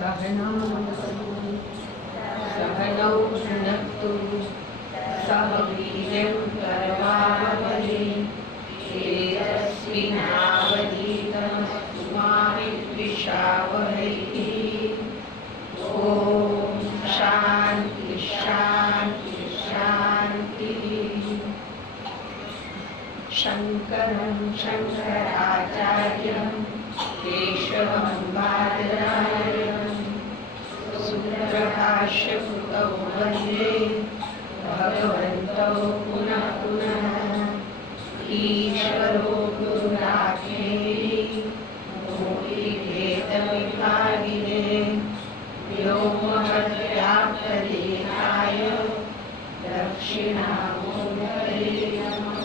सहनावतु सहनौ भुनक्तु सह वीर्यं करवावहै तेजस्विनावधीतमस्तु मा विद्विषावहै। ॐ शान्ति शान्ति शान्तिः। शङ्करं शङ्कराचार्यं केशवं बादरायणं सूत्रभाष्यकृतौ वन्दे भगवन्तौ पुनः पुनः। ईश्वरो गुरुरात्मेति मूर्तिभेदविभागिने व्योमवद्व्याप्तदेहाय दक्षिणामूर्तये नमः।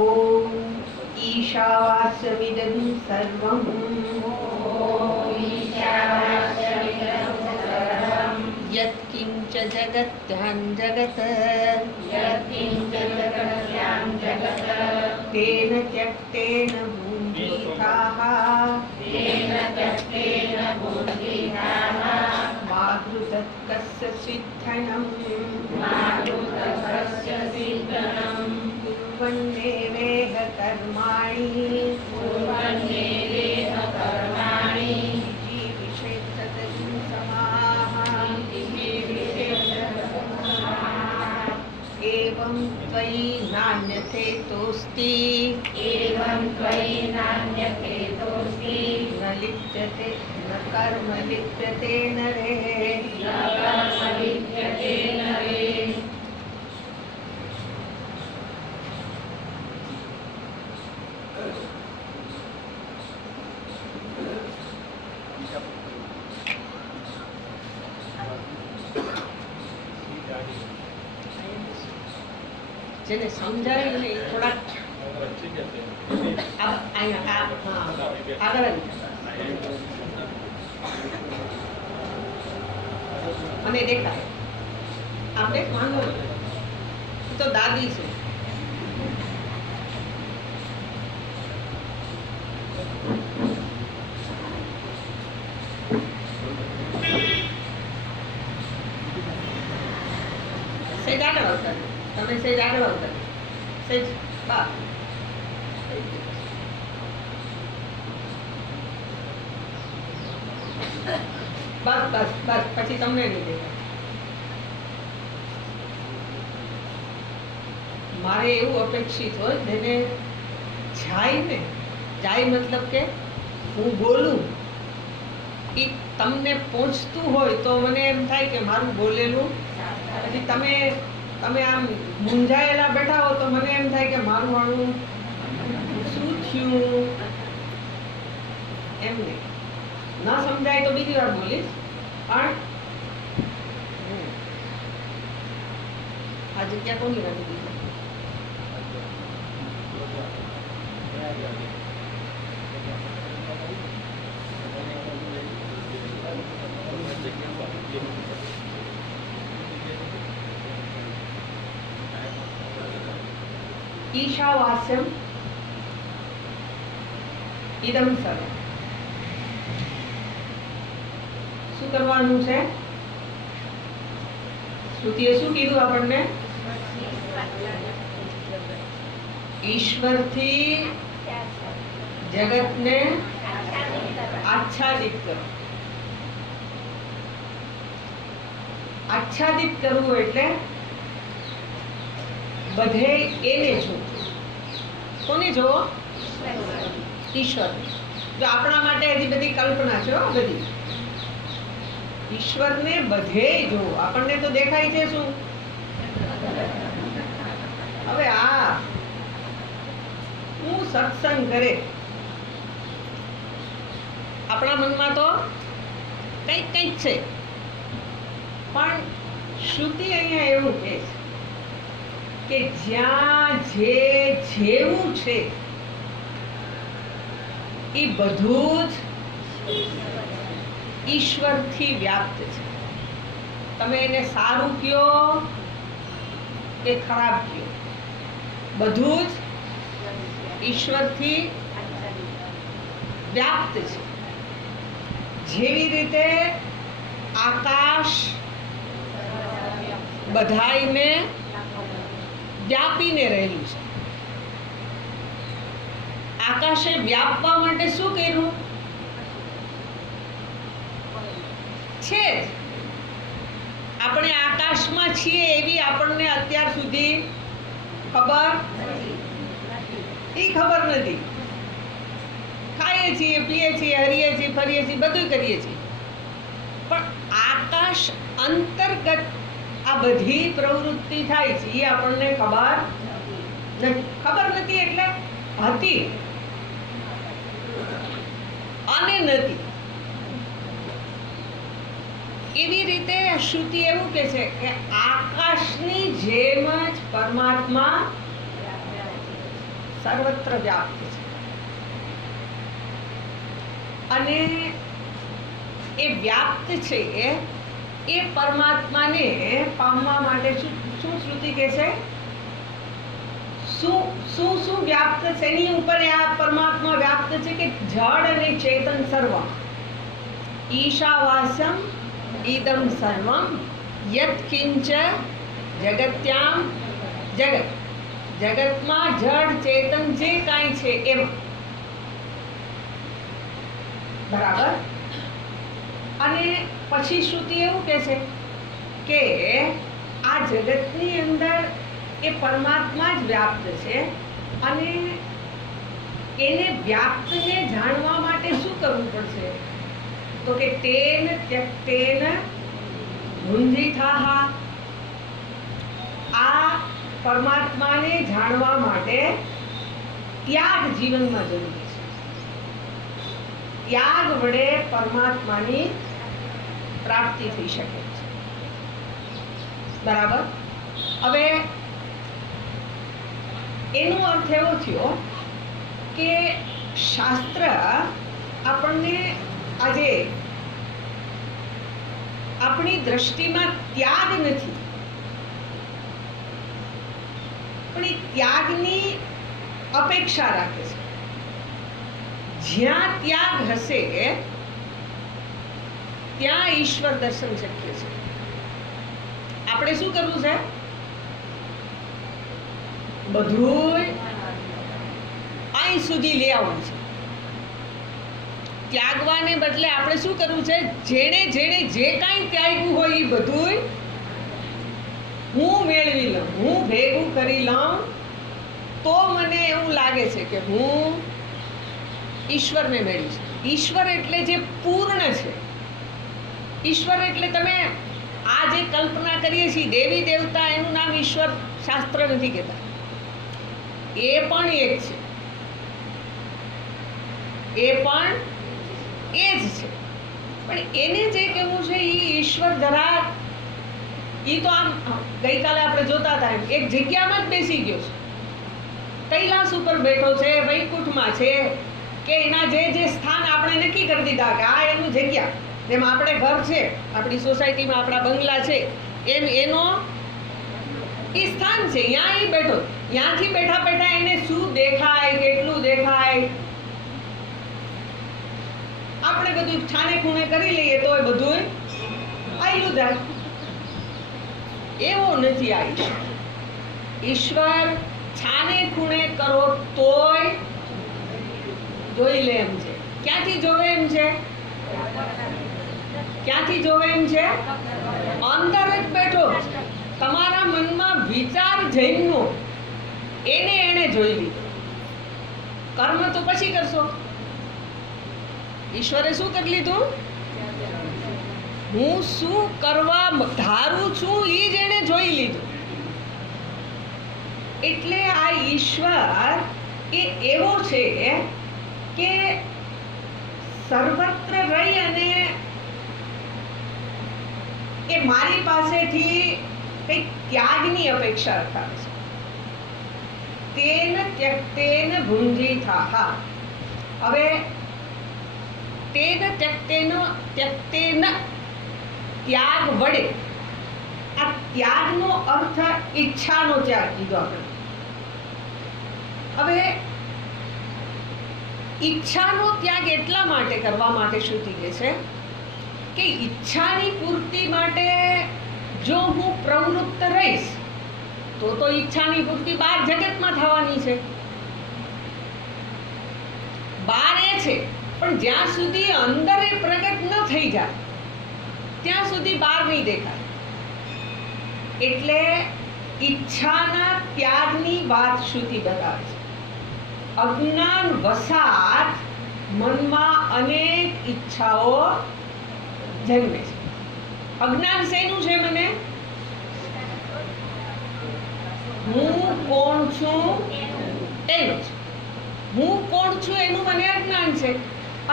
ॐ ईशावास्यमिदं सर्वं यत्किञ्च जगत्यां जगत् तेन त्यक्तेन भूमिकाः मातृतत्कस्य सिद्धनं कुर्वन्नेवेह कर्माणि जीविषेत् सततं समाः। एवं त्वयि नान्यथेतोऽस्ति न लिप्यते न कर्म लिप्यते नरे। જેને સમજાય ને થોડાક આગળ અને દેખાય આપણે વાંધો તો દાદી છે. સેજ આગળ આવતા તમે સેજ આગળ આવતા સેજ બા બસ બસ બસ પછી તમને નહીં દેખાય. મારે એવું અપેક્ષિત હોય જેને જાય મતલબ કે હું બોલું એ તમને પહોંચતું હોય તો મને એમ થાય કે મારું બોલેલું પછી તમે આમ મૂંઝાયેલા બેઠા હો તો મને એમ થાય કે મારું વાળું શું થયું એમ નહીં. ન સમજાય તો બીજી વાર બોલીશ પણ આ જગ્યા કોની રાખી દીધી? ईशावास्यम इदम सर्व. શું કરવાનું છે? શ્રુતિએ શું કીધું આપણને? ઈશ્વરથી જગતને આચ્છાદિત કરો. આચ્છાદિત કરવું એટલે બધે એને જો. કોને જોવો? ઈશ્વર. જો આપણા માટે હજી બધી કલ્પના છે બધી. ઈશ્વરને બધે જો. આપણને તો દેખાય છે શું? હવે આ હું સત્સંગ કરે આપણા મનમાં તો કંઈક છે પણ શ્રુતિ અહીંયા એવું કહે છે કે જ્યાં જેવું છે એ બધું જ ઈશ્વરથી વ્યાપ્ત છે. તમે એને સારું કયો કે ખરાબ કયો, બધું જ ઈશ્વરથી વ્યાપ્ત છે. જેવી રીતે આકાશ બધાઈને વ્યાપીને રહેલું છે. આકાશે વ્યાપવા માટે શું કર્યું છે? આપણે આકાશમાં છીએ એવી આપણને અત્યાર સુધી ખબર નથી. ખાઈએ છીએ, પીએ છીએ, હરીએ છીએ, ફરીએ છીએ, બધું કરીએ છીએ, પણ આકાશ અંતર્ગત આ બધી પ્રવૃત્તિ થાય છે એ આપણને ખબર નથી. એટલે હતી અને નથી. એવી રીતે શ્રુતિ એવું કહે છે કે આકાશની જેમ જ પરમાત્મા સર્વત્ર વ્યાપ્ત છે. અને એ વ્યાપ્ત છે એ પરમાત્માને પામવા માટે શું શ્રુતિ કહે છે? શું વ્યાપ્ત છે? એની ઉપર આ પરમાત્મા વ્યાપ્ત છે કે જડ અને ચેતન સર્વ ઈશાવાસ્યમ ઈદમ સર્વમ યત્ કિંચ જગત્યામ જગત. જગતમાં જડ ચેતન જે કાંઈ છે એમ. બરાબર. અને પછી શ્રુતિ એવું કહે છે કે આ જગતની અંદર એ પરમાત્મા જ વ્યાપ્ત છે. અને એને વ્યાપ્તને જાણવા માટે શું કરવું પડશે? તો કે તેન ત્યક્તેન ભુંજીથાઃ. આ પરમાત્માને જાણવા માટે ત્યાગ જીવનમાં જરૂરી છે. ત્યાગ વડે પરમાત્માની પ્રાપ્તિ થઈ શકે છે. બરાબર. હવે એનો અર્થ એવો થયો કે શાસ્ત્ર આપણને આજે આપણી દ્રષ્ટિમાં ત્યાગ નથી, પણ એ ત્યાગની અપેક્ષા રાખે છે. જ્યાં ત્યાગ હશે ત્યાં ઈશ્વર દર્શન શક્ય છે. આપણે શું કરવું છે? બધું અહીં સુધી લઈ આવવું છે. ત્યાગવાને બદલે આપણે શું કરવું છે? જેણે જે કાંઈ ત્યાગ્યું હોય એ બધું હું મેળવી લઉં, હું ભેગું કરી લઉં, તો મને એવું લાગે છે કે હું ઈશ્વરને મેળવી છું. ઈશ્વર એટલે જે પૂર્ણ છે. ઈશ્વર એટલે તમે આ જે કલ્પના કરીએ છીએ દેવી દેવતા, એનું નામ ઈશ્વર શાસ્ત્ર નથી કહેતા. એ પણ એક છે, એ પણ એ જ છે. પણ એને જે કહેવું છે એ ઈશ્વર જરા એ તો આમ ગઈકાલે આપણે જોતા હતા એમ એક જગ્યામાં જ બેસી ગયો છે. કૈલાસ ઉપર બેઠો છે, વૈકુંઠમાં છે, કે એના જે સ્થાન આપણે નક્કી કરી દીધા કે આ એનું જગ્યા. જેમ આપણે ઘર છે, આપણી સોસાયટીમાં આપણા બંગલા છે, એમ એનો એ સ્થાન છે. ત્યાં એ બેઠો. ત્યાંથી બેઠા બેઠા એને શું દેખાય, કેટલું દેખાય, આપણે બધું છાણે ખૂણે કરી લઈએ તો એ બધું આયલું જાય. એવો નથી આ ઈશ્વર. ઈશ્વર છાને ખૂણે કરો તોય જોઈ લે એમ છે. ક્યાંથી જોવે એમ છે? ક્યાંથી જોવે એમ છે? અંદર જ બેઠો. તમારા મનમાં વિચાર જન્મ્યો એને જોઈ લીધો. કર્મ તો પછી કરશો. ઈશ્વરે શું કરી લીધું? હું શું કરવા ધારું છું એ જ એને જોઈ લીધું. એટલે આ ઈશ્વર એ એવો છે કે સર્વત્ર રહી અને એ મારી પાસેથી કંઈક ત્યાગની અપેક્ષા રખાવે છે. તેન ત્યક્તેન ભુંજીથાઃ. હવે તેન ત્યક્તેન ત્યાગ વડે, આ ત્યાગનો અર્થ ઈચ્છાનો ત્યાગ કીધો આપણે. હવે ઈચ્છાનો ત્યાગ એટલા માટે કરવા માટે શ્રુતિ કહે છે કે ઈચ્છાની પૂર્તિ માટે જો હું પ્રવૃત્ત રહીશ તો ઈચ્છાની પૂર્તિ બહાર જગતમાં થવાની છે. બહાર એ છે, પણ જ્યાં સુધી અંદર એ પ્રગટ ન થઈ જાય ત્યાં સુધી બહાર નહીં દેખાય. એટલે ઈચ્છાના ત્યાગની વાત શ્રુતિ બતાવે છે. અજ્ઞાન વસાત મનમાં અનેક ઈચ્છાઓ જન્મે છે. અજ્ઞાન શેનું છે? મને હું કોણ છું એનું છે. હું કોણ છું એનું મને અજ્ઞાન છે,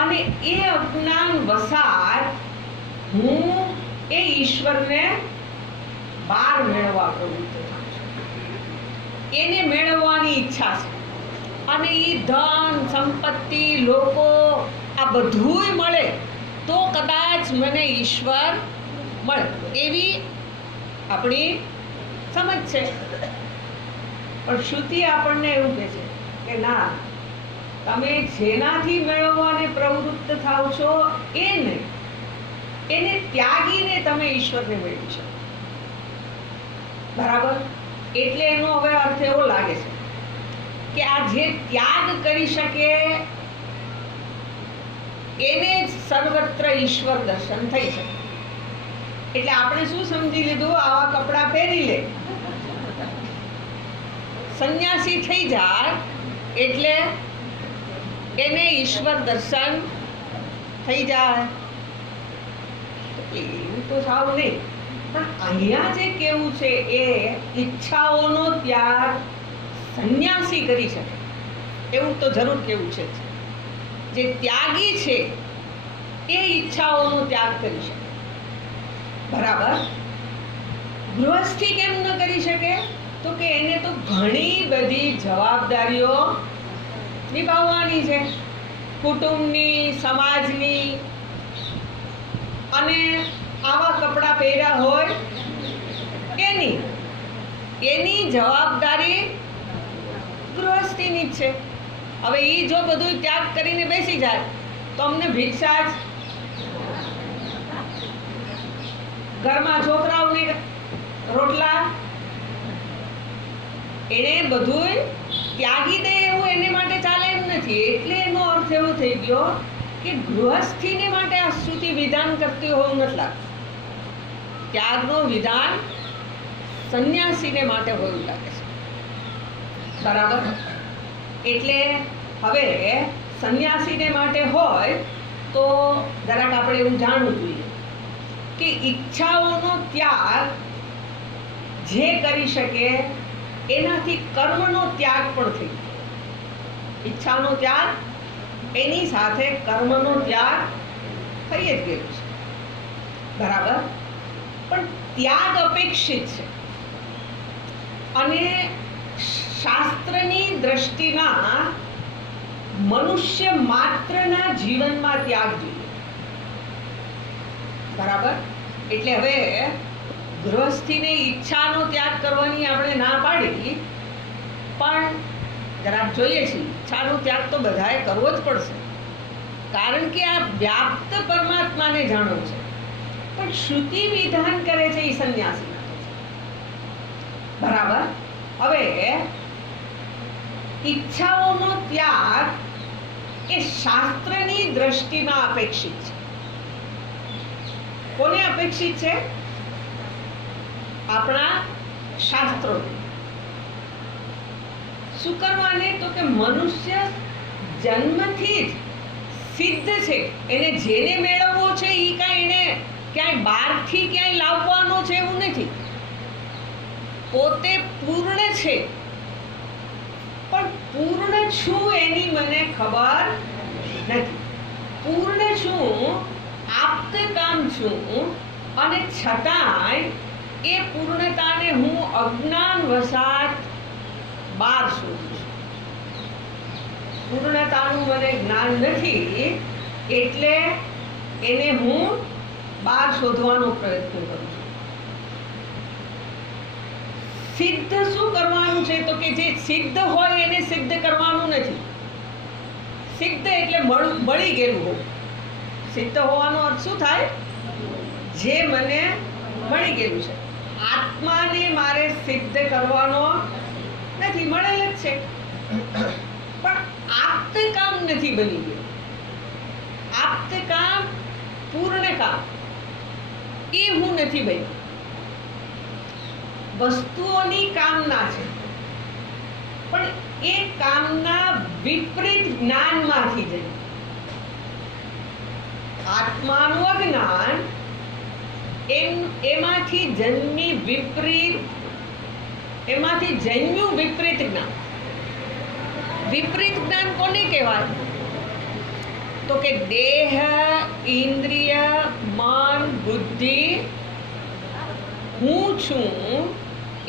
અને એ અજ્ઞાન વસાત હું એ ઈશ્વરને બહાર મેળવવા પ્રવૃત્ત થાઉં છું. એને મેળવવાની ઈચ્છા છે, અને એ ધન સંપત્તિ લોકો આ બધુંય મળે તો કદાચ મને ઈશ્વર મળે એવી આપણી સમજ છે. પણ શ્રુતિ આપણને એવું કહે છે કે ના, તમે જેનાથી મેળવવાને પ્રવૃત્ત થાવ છો એ નહીં, એને ત્યાગીને તમે ઈશ્વરને મેળવી શકો. બરાબર? એટલે એનો હવે અર્થ એવો લાગે છે કે આ જે ત્યાગ કરી શકે એને જ સર્વત્ર ઈશ્વર દર્શન થઈ શકે. એટલે આપણે શું સમજી લીધું? આવા કપડાં પહેરી લે, સંન્યાસી થઈ જાય એટલે એને ઈશ્વર દર્શન થઈ જાય. એવું તો સાવ નહીં. પણ અહીંયા જે કેવું છે એ ઈચ્છાઓનો ત્યાગ સંન્યાસી કરી શકે એવું તો જરૂર કેવું છે. જે ત્યાગી છે એ ઈચ્છાઓનો ત્યાગ કરી શકે. બરાબર? ગૃહસ્થી કેમ ન કરી શકે? તો કે એને તો ઘણી બધી જવાબદારીઓ નિભાવવાની છે, કુટુંબની, સમાજની, અને આવા કપડાં પહેર્યા હોય એની જવાબદારી ગૃહસ્થીની જ છે. હવે એ જો બધું ત્યાગ કરીને બેસી જાય તો અમને ભિક્ષા જ, ઘરમાં છોકરાઓને રોટલા, એને બધું ત્યાગી દે એવું એને માટે ચાલે એમ નથી. એટલે એનો અર્થ એવો થઈ ગયો કે ગૃહસ્થીને માટે આ શ્રુતિ વિધાન કરતી હોવું નથી લાગતું. ત્યાગનો વિધાન સંન્યાસીને માટે હોવું લાગે છે. બરાબર? એટલે હવે સંન્યાસીને માટે હોય તો જરાક આપણે એવું જાણવું જોઈએ કે ઈચ્છાઓનો ત્યાગ જે કરી શકે એનાથી કર્મનો ત્યાગ પણ થઈ જાય. ઈચ્છાનો ત્યાગ એની સાથે કર્મનો ત્યાગ થઈ જ ગયેલો છે. બરાબર? પણ ત્યાગ અપેક્ષિત છે, અને શાસ્ત્રની દ્રષ્ટિમાં મનુષ્ય માત્રના જીવનમાં ત્યાગ જોઈએ. બરાબર? એટલે હવે ગૃહસ્થીને ઈચ્છાનો ત્યાગ કરવાની આપણે ના પાડી, પણ જરાક જોઈએ છીએ ઈચ્છાનો ત્યાગ તો બધાએ કરવો જ પડશે, કારણ કે આ વ્યાપ્ત પરમાત્માને જાણો છે. પણ શ્રુતિ વિધાન કરે છે એ સંન્યાસી માટે છે. બરાબર? હવે ઈચ્છાઓનો ત્યાગ એ શાસ્ત્રની દ્રષ્ટિમાં અપેક્ષિત છે. કોને અપેક્ષિત છે? આપણા શાસ્ત્રો. શું કરવાને? તો કે મનુષ્ય જન્મથી જ સિદ્ધ છે, એને જેને મેળવવો છે એ કાંઈ એને ક્યાંય બહારથી ક્યાંય લાવવાનો છે એવું નથી. પોતે પૂર્ણ છે, પણ પૂર્ણ છું એની મને ખબર નથી. પૂર્ણ છું, આપ્તકામ છું, અને છતાંય એ પૂર્ણતાને હું અજ્ઞાન વસાત બહાર શોધું છું. પૂર્ણતાનું મને જ્ઞાન નથી એટલે એને હું બહાર શોધવાનો પ્રયત્ન કરું છું. સિદ્ધ શું કરવાનું છે? તો કે જે સિદ્ધ હોય એને સિદ્ધ કરવાનું નથી. સિદ્ધ એટલે મળી ગયેલું હોય. સિદ્ધ હોવાનો અર્થ શું થાય? જે મને મળી ગયેલું છે. આત્માને મારે સિદ્ધ કરવાનો નથી, મળેલ જ છે. પણ આપ્ત કામ નથી બની ગયું. આપ્ત કામ, પૂર્ણ કામ એ હું નથી બની. વસ્તુઓની કામના છે, પણ એ કામના વિપરીત જ્ઞાનમાંથી જઈ. આત્માનું અજ્ઞાન એમાંથી જન્મી વિપરીત, એમાંથી જન્મ્યું વિપરીત જ્ઞાન. વિપરીત જ્ઞાન કોને કહેવાય? તો કે દેહ, ઇન્દ્રિય, મન, બુદ્ધિ હું છું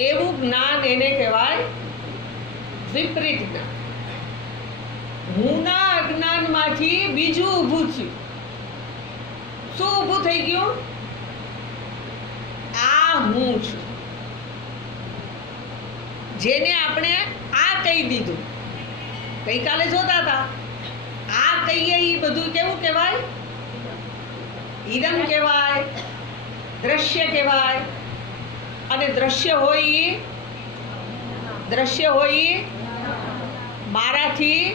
એવું જ્ઞાન એને કહેવાય વિપરીત જ્ઞાન. હુંના અજ્ઞાનમાંથી બીજું ઊભું થયું. શું ઊભું થઈ ગયું? આ હું છું, જેને આપણે આ કહી દીધું. ગઈકાલે જોતા હતા, આ કહીએ એ બધું કેવું કહેવાય? ઈદમ કહેવાય, દ્રશ્ય કહેવાય. અને દ્રશ્ય હોય મારાથી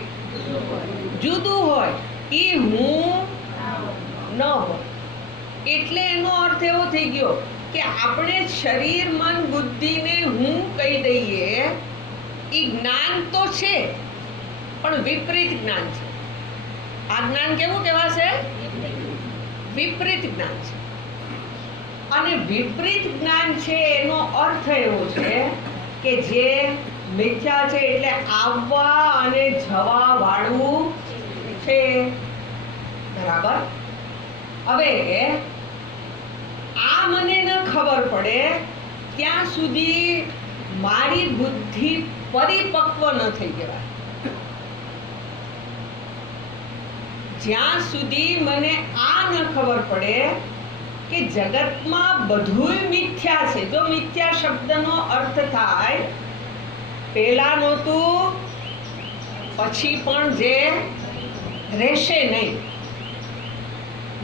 જુદું હોય, એ હું ન હોય. એટલે એનો અર્થ એવો થઈ ગયો કે આપણે શરીર, મન, બુદ્ધિને હું કહી દઈએ, એ જ્ઞાન તો છે પણ વિપરીત જ્ઞાન છે. આ જ્ઞાન કેવું કહેવાશે? વિપરીત જ્ઞાન છે. અને વિપરીત જ્ઞાન છે એનો અર્થ એવો છે કે જે મિથ્યા છે, એટલે આવવા અને જવા વાળું છે. બરાબર? હવે આ મને ન ખબર પડે ત્યાં સુધી મારી બુદ્ધિ પરિપક્વ ન થઈ કહેવાય. જ્યાં સુધી મને આ ન ખબર પડે કે જગતમાં બધુંય મિથ્યા છે. જો મિથ્યા શબ્દનો અર્થ થાય પહેલા નહોતું, પછી પણ જે રહેશે નહીં.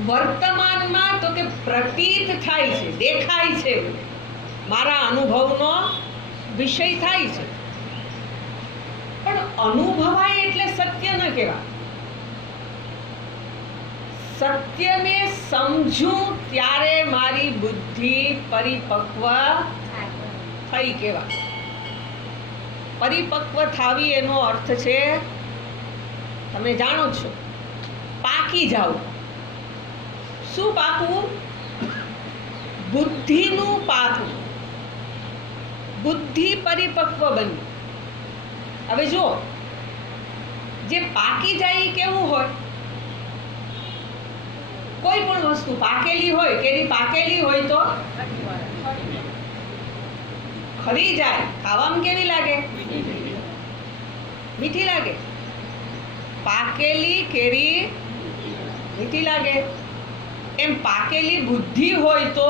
વર્તમાનમાં તો કે પ્રતીત થાય છે, દેખાય છે, મારા અનુભવનો વિષય થાય છે. પણ અનુભવાય એટલે સત્ય ન કહેવાય. સત્યને સમજું ત્યારે મારી બુદ્ધિ પરિપક્વ થઈ કહેવાય. પરિપક્વ થાવી એનો અર્થ છે, તમે જાણો છો, પાકી જાવ. શું પાકવું? બુદ્ધિનું પાકવું. બુદ્ધિ પરિપક્વ બની. હવે જો જે પાકી જાય એ કેવું હોય? કોઈ પણ વસ્તુ પાકેલી હોય, કેરી પાકેલી હોય તો ખરી જાય. ખાવામાં કેવી લાગે? મીઠી લાગે. પાકેલી કેરી મીઠી લાગે. એમ પાકેલી બુદ્ધિ હોય તો,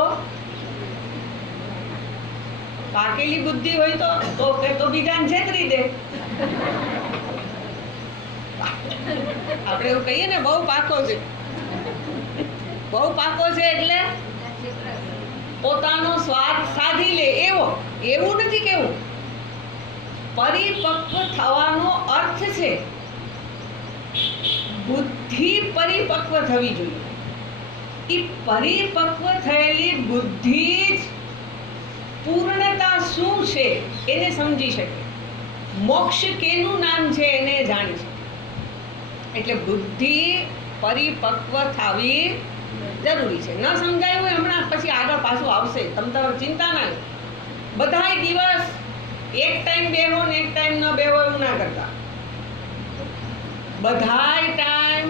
પાકેલી બુદ્ધિ હોય તો બીજાને છેતરી દે. આપણે એવું કહીએ ને, બહુ પાકો છે, બહુ પાકો છે એટલે પોતાનો સ્વાદ સાધી લે. એવું નથી કેવું. પરિપક્વ થવાનો અર્થ છે બુદ્ધિ પરિપક્વ થવી જોઈએ. એ પરિપક્વ થયેલી બુદ્ધિ જ પૂર્ણતા શું છે એને સમજી શકે. મોક્ષ કેનું નામ છે એને જાણી શકે. એટલે બુદ્ધિ પરિપક્વ થવી જરૂરી છે. ન સમજાયું હોય હમણાં, પછી આગળ પાછું આવશે. તમે ચિંતા ના લો. બધાય દિવસ એક ટાઈમ બેહો ને એક ટાઈમ ન બેહો એવું ના કરતા. બધાય ટાઈમ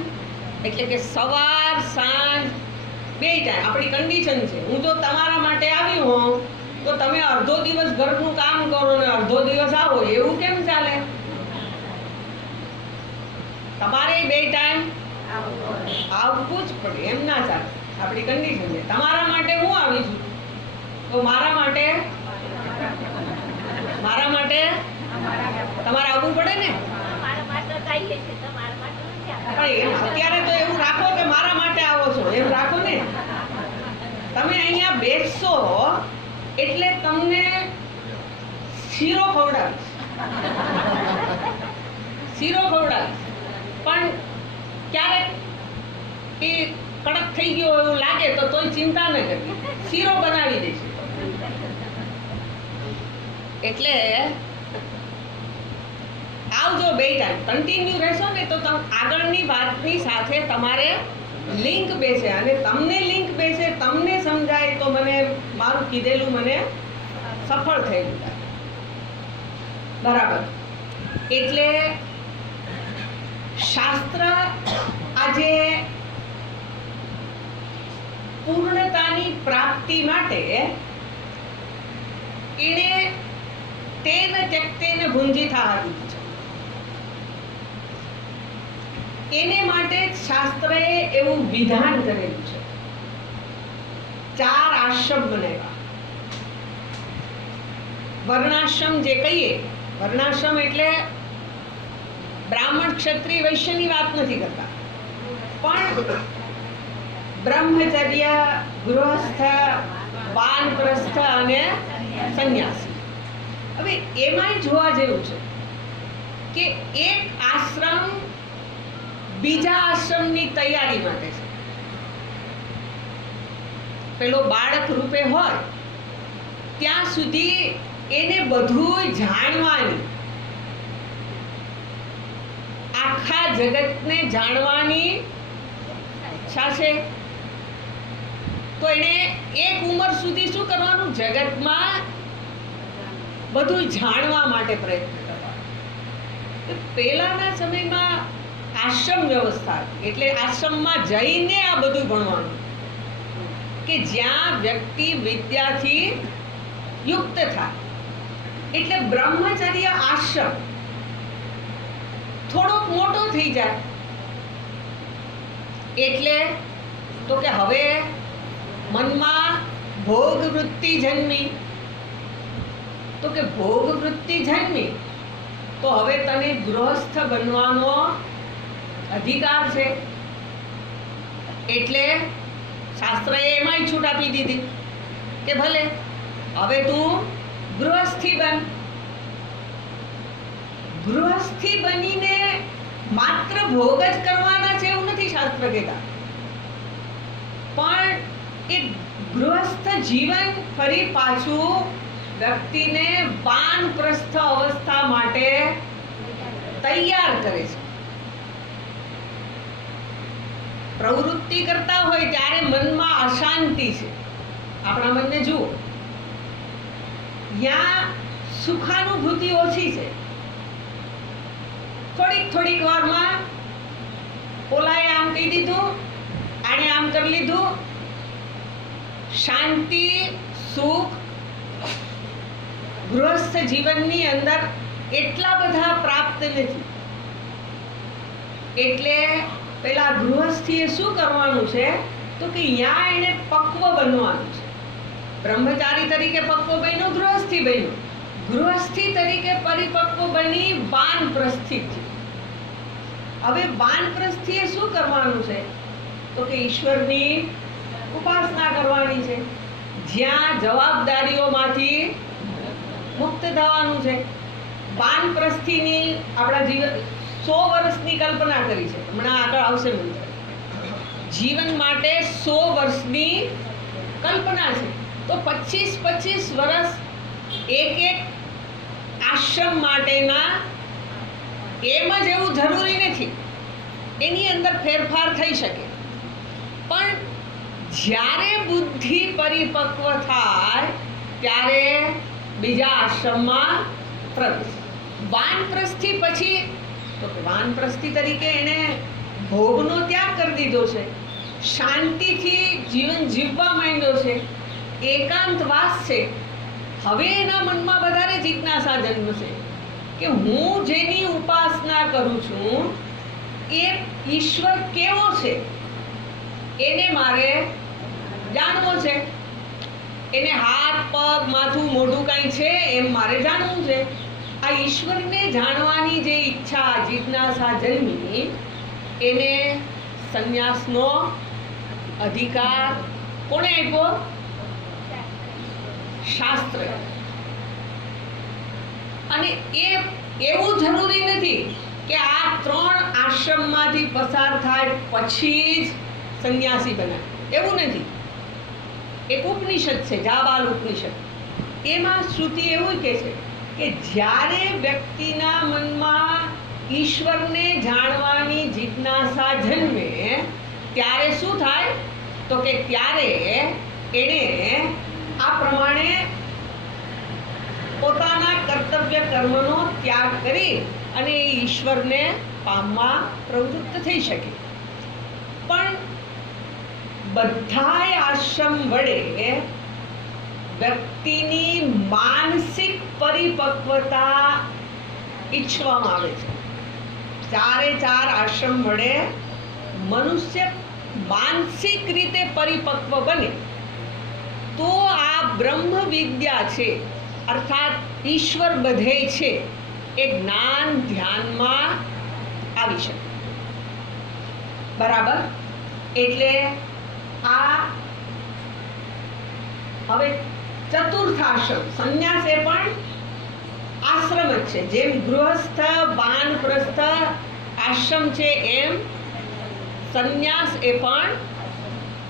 એટલે કે સવાર સાંજ બે ટાઈમ આપણી કન્ડિશન છે. હું જો તમારા માટે આવી હોઉં તો તમે અડધો દિવસ ઘરનું કામ કરો ને અડધો દિવસ આવો, એવું કેમ ચાલે? તમારે બે ટાઈમ આવવું જ પડે, એમ ના ચાલે. આપણી કન્ડિશન છે. તમારા માટે હું આવી છું તો મારા માટે તમારા આવવું પડે ને. પણ અત્યારે તો એવું રાખો કે મારા માટે આવો છો, એમ રાખો ને. તમે અહીંયા બેસશો એટલે તમને શીરો ખવડાવીશ, શીરો ખવડાવીશ. પણ ક્યારેક એ કડક થઈ ગયો એવું લાગે તો તોય ચિંતા ન કરવી, શીરો બનાવી દઈશ. એટલે આવજો બે ટાઈમ કન્ટિન્યુ રહેશો ને તો આગળની વાતની સાથે તમારે લિંક બેસે, અને તમને લિંક બેસે, તમને સમજાય તો મને મારું કીધેલું મને સફળ થયેલું લાગે. બરાબર. એટલે શાસ્ત્ર આજે પૂર્ણતાની પ્રાપ્તિ માટે એને તેન ત્યક્તેન ભુંજીથા કીધું છે. એને માટે શાસ્ત્રએ એવું વિધાન કરેલું છે. 4 આશ્રમ બનાવ્યા. વર્ણાશ્રમ જે કહીએ, વર્ણાશ્રમ એટલે બ્રાહ્મણ, ક્ષત્રિય, વૈશ્યની વાત નથી કરતા, પણ બ્રહ્મચર્ય, ગૃહસ્થ, વાનપ્રસ્થ અને સંન્યાસી. હવે એમાંય જોવા જેવું છે કે એક આશ્રમ બીજા આશ્રમની તૈયારી માટે છે. પેલો બાળક રૂપે હોય ત્યાં સુધી એને બધું જાણવાની, આખા જગતને જાણવાની ઈચ્છા છે. તો એને એક ઉંમર સુધી શું કરવાનું? જગતમાં બધું જાણવા માટે પ્રયત્ન કરવાનો. પહેલાના સમયમાં આશ્રમ વ્યવસ્થા, એટલે આશ્રમમાં જઈને આ બધું ભણવાનું, કે જ્યાં વ્યક્તિ વિદ્યાથી યુક્ત થાય. એટલે બ્રહ્મચર્ય આશ્રમ થોડોક મોટો થઈ જાય એટલે તો કે હવે મનમાં ભોગ વૃત્તિ જન્મી, તો કે ભોગ વૃત્તિ જન્મી તો હવે તને ગૃહસ્થ બનવાનો અધિકાર છે. એટલે શાસ્ત્રએ એમાંય છૂટ આપી દીધી કે ભલે હવે તું ગૃહસ્થી બન. ગૃહસ્થી બનીને માત્ર ભોગ જ કરવાના છે એવું નથી શાસ્ત્ર કહેતા, પણ એ ગૃહસ્થ જીવન ફરી પાછું વ્યક્તિને વાનપ્રસ્થ અવસ્થા માટે તૈયાર કરે છે. પ્રવૃત્તિ કરતા હોય ત્યારે મનમાં અશાંતિ છે. આપણા મનને જુઓ, ત્યાં સુખાનુભૂતિ ઓછી છે. થોડીક વારમાં ઓલાએ આમ કહી દીધું, આણે આમ કરી લીધું. શાંતિ, સુખ ગૃહસ્થ જીવનની અંદર એટલા બધા પ્રાપ્ત નથી. એટલે પેલા ગૃહસ્થીએ શું કરવાનું છે તો કે અહીંયા એને પક્વ બનવાનું છે. બ્રહ્મચારી તરીકે પક્વ બન્યો, ગૃહસ્થી બન્યો. ગૃહસ્થી તરીકે પરિપક્વ બની વાનપ્રસ્થિત છે. હવે વાનપ્રસ્થીએ શું કરવાનું છે તો કે ઈશ્વરની ઉપાસના કરવાની છે, જ્યાં જવાબદારીઓમાંથી મુક્ત થવાનું છે. વાનપ્રસ્થીની આપણા જીવન 100 વર્ષની કલ્પના કરી છે. હમણાં આગળ આવશે મંત્ર. જીવન માટે 100 વર્ષની કલ્પના છે. તો 25 વર્ષ એક આશ્રમ માટેના, એમ જ એવું જરૂરી નથી, એની અંદર ફેરફાર થઈ શકે. પણ જ્યારે બુદ્ધિ પરિપક્વ થાય ત્યારે બીજા આશ્રમમાં પ્રવેશ. વાનપ્રસ્થિ પછી તો કે વાનપ્રસ્થિ તરીકે એને ભોગનો ત્યાગ કરી દીધો છે, શાંતિથી જીવન જીવવા માંડ્યો છે, એકાંતવાસ છે. હવે એના મનમાં વધારે જિજ્ઞાસા જન્મશે કે હું જેની ઉપાસના કરું છું એ ઈશ્વર કેવો છે એને મારે જાણવો છે. એને હાથ, પગ, માથું, મોઢું કાંઈ છે એમ મારે જાણવું છે. આ આ ઈશ્વરને જાણવાની જે ઈચ્છા જિજ્ઞાસા જન્મી એને સંન્યાસનો અધિકાર કોણે આપ્યો? શાસ્ત્ર. અને એ એવું જરૂરી નથી કે આ 3 આશ્રમમાંથી પસાર થાય પછી જ સંન્યાસી બને, એવું નથી. એક ઉપનિષદ છે, જાબાલ ઉપનિષદ. એમાં શ્રુતિ એવું કહે છે કે જ્યારે વ્યક્તિના મનમાં ઈશ્વરને જાણવાની જિજ્ઞાસા જન્મે ત્યારે શું થાય? તો કે ત્યારે એણે આ પ્રમાણે પોતાના કર્તવ્ય કર્મનો ત્યાગ કરી અને એ ઈશ્વરને પામવા પ્રવૃત્ત થઈ શકે. પણ બધાય આશ્રમ વડે વ્યક્તિની માનસિક પરિપક્વતા ઈચ્છવામાં આવે છે. 4 આશ્રમ વડે મનુષ્ય માનસિક રીતે પરિપક્વ બને તો આ બ્રહ્મ વિદ્યા છે, અર્થાત ઈશ્વર બધે છે, એ જ્ઞાન ધ્યાનમાં આવી શકે. બરાબર? એટલે આ હવે ચતુર્થ આશ્રમ, સંન્યાસ એ પણ આશ્રમ જ છે. જેમ ગૃહસ્થ વાનપ્રસ્થ આશ્રમ છે એમ સંન્યાસ એ પણ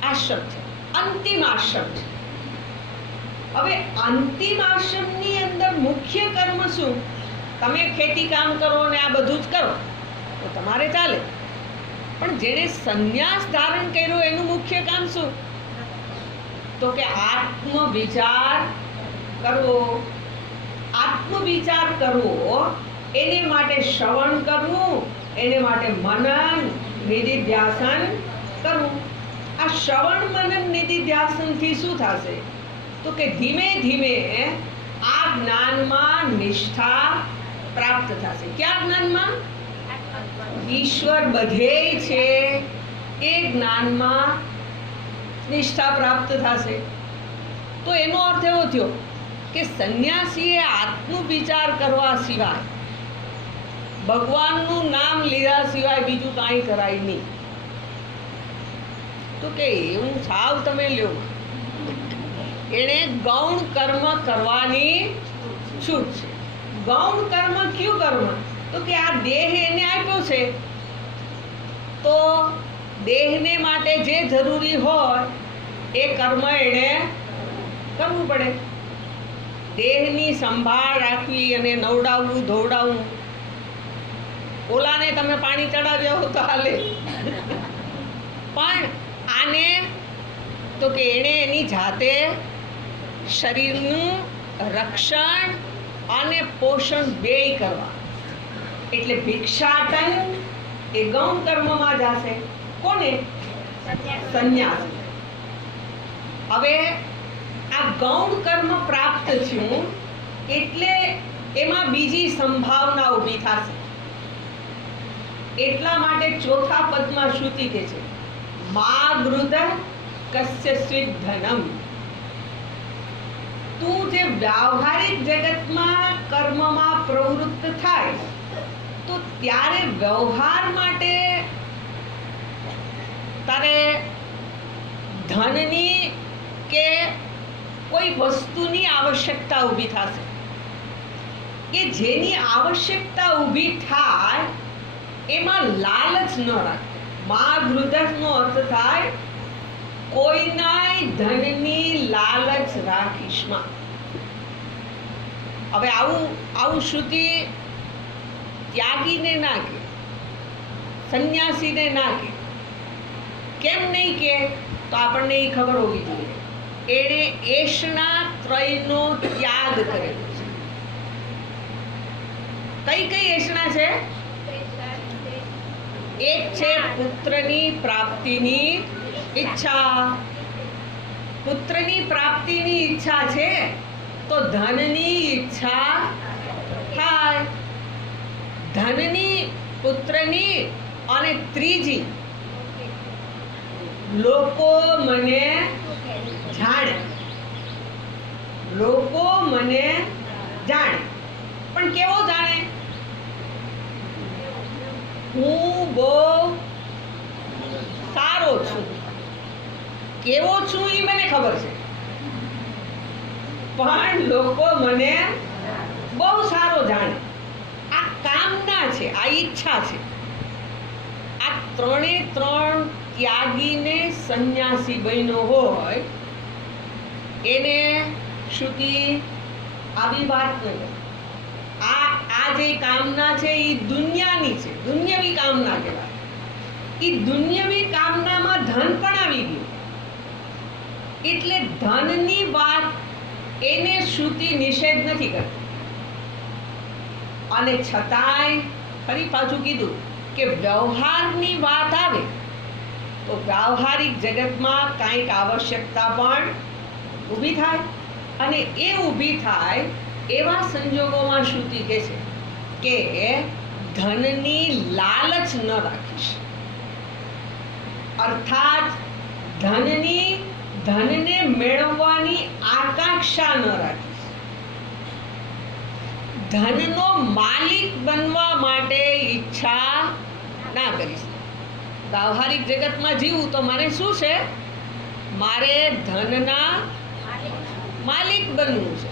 આશ્રમ છે, અંતિમ આશ્રમ છે. હવે અંતિમ આશ્રમની અંદર મુખ્ય કર્મ શું? તમે ખેતી કામ કરો ને આ બધું જ કરો તો તમારે ચાલે, પણ જેણે સંન્યાસ ધારણ કર્યો એનું મુખ્ય કામ શું? તો કે આત્મવિચાર કરવો. આત્મવિચાર કરવો એને માટે શ્રવણ કરવું, એને માટે મનન નિધિધ્યાસન કરવું. આ શ્રવણ મનન નિધિધ્યાસનથી શું થશે? તો કે ધીમે ધીમે આ જ્ઞાનમાં નિષ્ઠા પ્રાપ્ત થશે. ક્યાં જ્ઞાનમાં? ઈશ્વર બધે છે એ જ્ઞાનમાં નિષ્ઠા પ્રાપ્ત થશે. તો એનો અર્થ એવો થયો કે સંન્યાસીએ આત્મવિચાર કરવા સિવાય, ભગવાનનું નામ લીધા સિવાય બીજું કાંઈ કરાય નહીં. તો કે એવું સાવ તમે લ્યો, એણે ગૌણ કર્મ કરવાની છૂટ છે. ગૌણ કર્મ કયું કર્મ? તો કે આ દેહ એને આપ્યો છે તો દેહને માટે જે જરૂરી હોય એ કર્મ એણે કરવું પડે. દેહની સંભાળ રાખવી અને નવડાવવું ધોવડાવવું, ઓલાને તમે પાણી ચડાવ્યા હો તો હાલે, પણ આને તો કે એણે એની જાતે શરીરનું રક્ષણ અને પોષણ બેય કરવા. એટલે ભિક્ષાટન એ ગૌણ કર્મમાં જશે. કોને? સંન્યાસ. હવે આ ગૌણ કર્મ પ્રાપ્ત થયું એટલે એમાં બીજી સંભાવના ઊભી થશે. એટલા માટે ચોથા પદમાં શ્રુતિ કહે છે મા ગૃધ કસ્યચિદ ધનમ. તું જે વ્યાવહારિક જગતમાં કર્મમાં પ્રવૃત્ત થાય તો ત્યારે વ્યવહાર માટે તારે ધનની કે કોઈ વસ્તુની આવશ્યકતા ઊભી થશે. કે જેની આવશ્યકતા ઊભી થાય એમાં લાલચ ન રાખ. મા ગૃધનો અર્થ થાય કોઈનાય ધનની લાલચ રાખીશમાં. હવે આવું શ્રુતિ ત્યાગીને ના કે, સંન્યાસીને ના કે. કેમ નહીં કે? તો આપણને એ ખબર હોવી જોઈએ એણે એષણા ત્રયનો ત્યાગ કરેલો છે. કઈ કઈ એષણા છે? એક છે પુત્રની પ્રાપ્તિની ઈચ્છા. પુત્રની પ્રાપ્તિની ઈચ્છા છે તો ધનની ઈચ્છા થાય. ધનની, પુત્રની અને ત્રીજી લોકો મને જાણે. લોકો મને જાણે. પણ પણ કેવો જાણે? હું બહુ સારો છું. કેવો છું એ મને ખબર છે, પણ લોકો મને બહુ સારો જાણે. આ કામના છે, આ ઈચ્છા છે. આ ત્રણે ત્રણ ત્યાગીને સંન્યાસી બન્યો હોય એને શ્રુતિ આવી વાત કરે. આ જે કામના છે એ દુનિયાની છે, દુન્યવી કામના કહેવાય. એ દુન્યવી કામનામાં ધન પણ આવી ગયું, એટલે ધનની વાત એને શ્રુતિ નિષેધ નથી કરતી. અને છતાંય ફરી પાછું કીધું કે વ્યવહારની વાત આવે તો વ્યવહારિક જગતમાં કાંઈક આવશ્યકતા પણ ઊભી થાય, અને એ ઊભી થાય એવા સંજોગોમાં શ્રુતિ કહે છે કે ધનની લાલચ ન રાખીશ. અર્થાત ધનને મેળવવાની આકાંક્ષા ન રાખીશ. ધનનો માલિક બનવા માટે ઈચ્છા ના કરીશ. વ્યવહારિક જગતમાં જીવું તો મારે શું છે? મારે ધનના માલિક બનવું છે.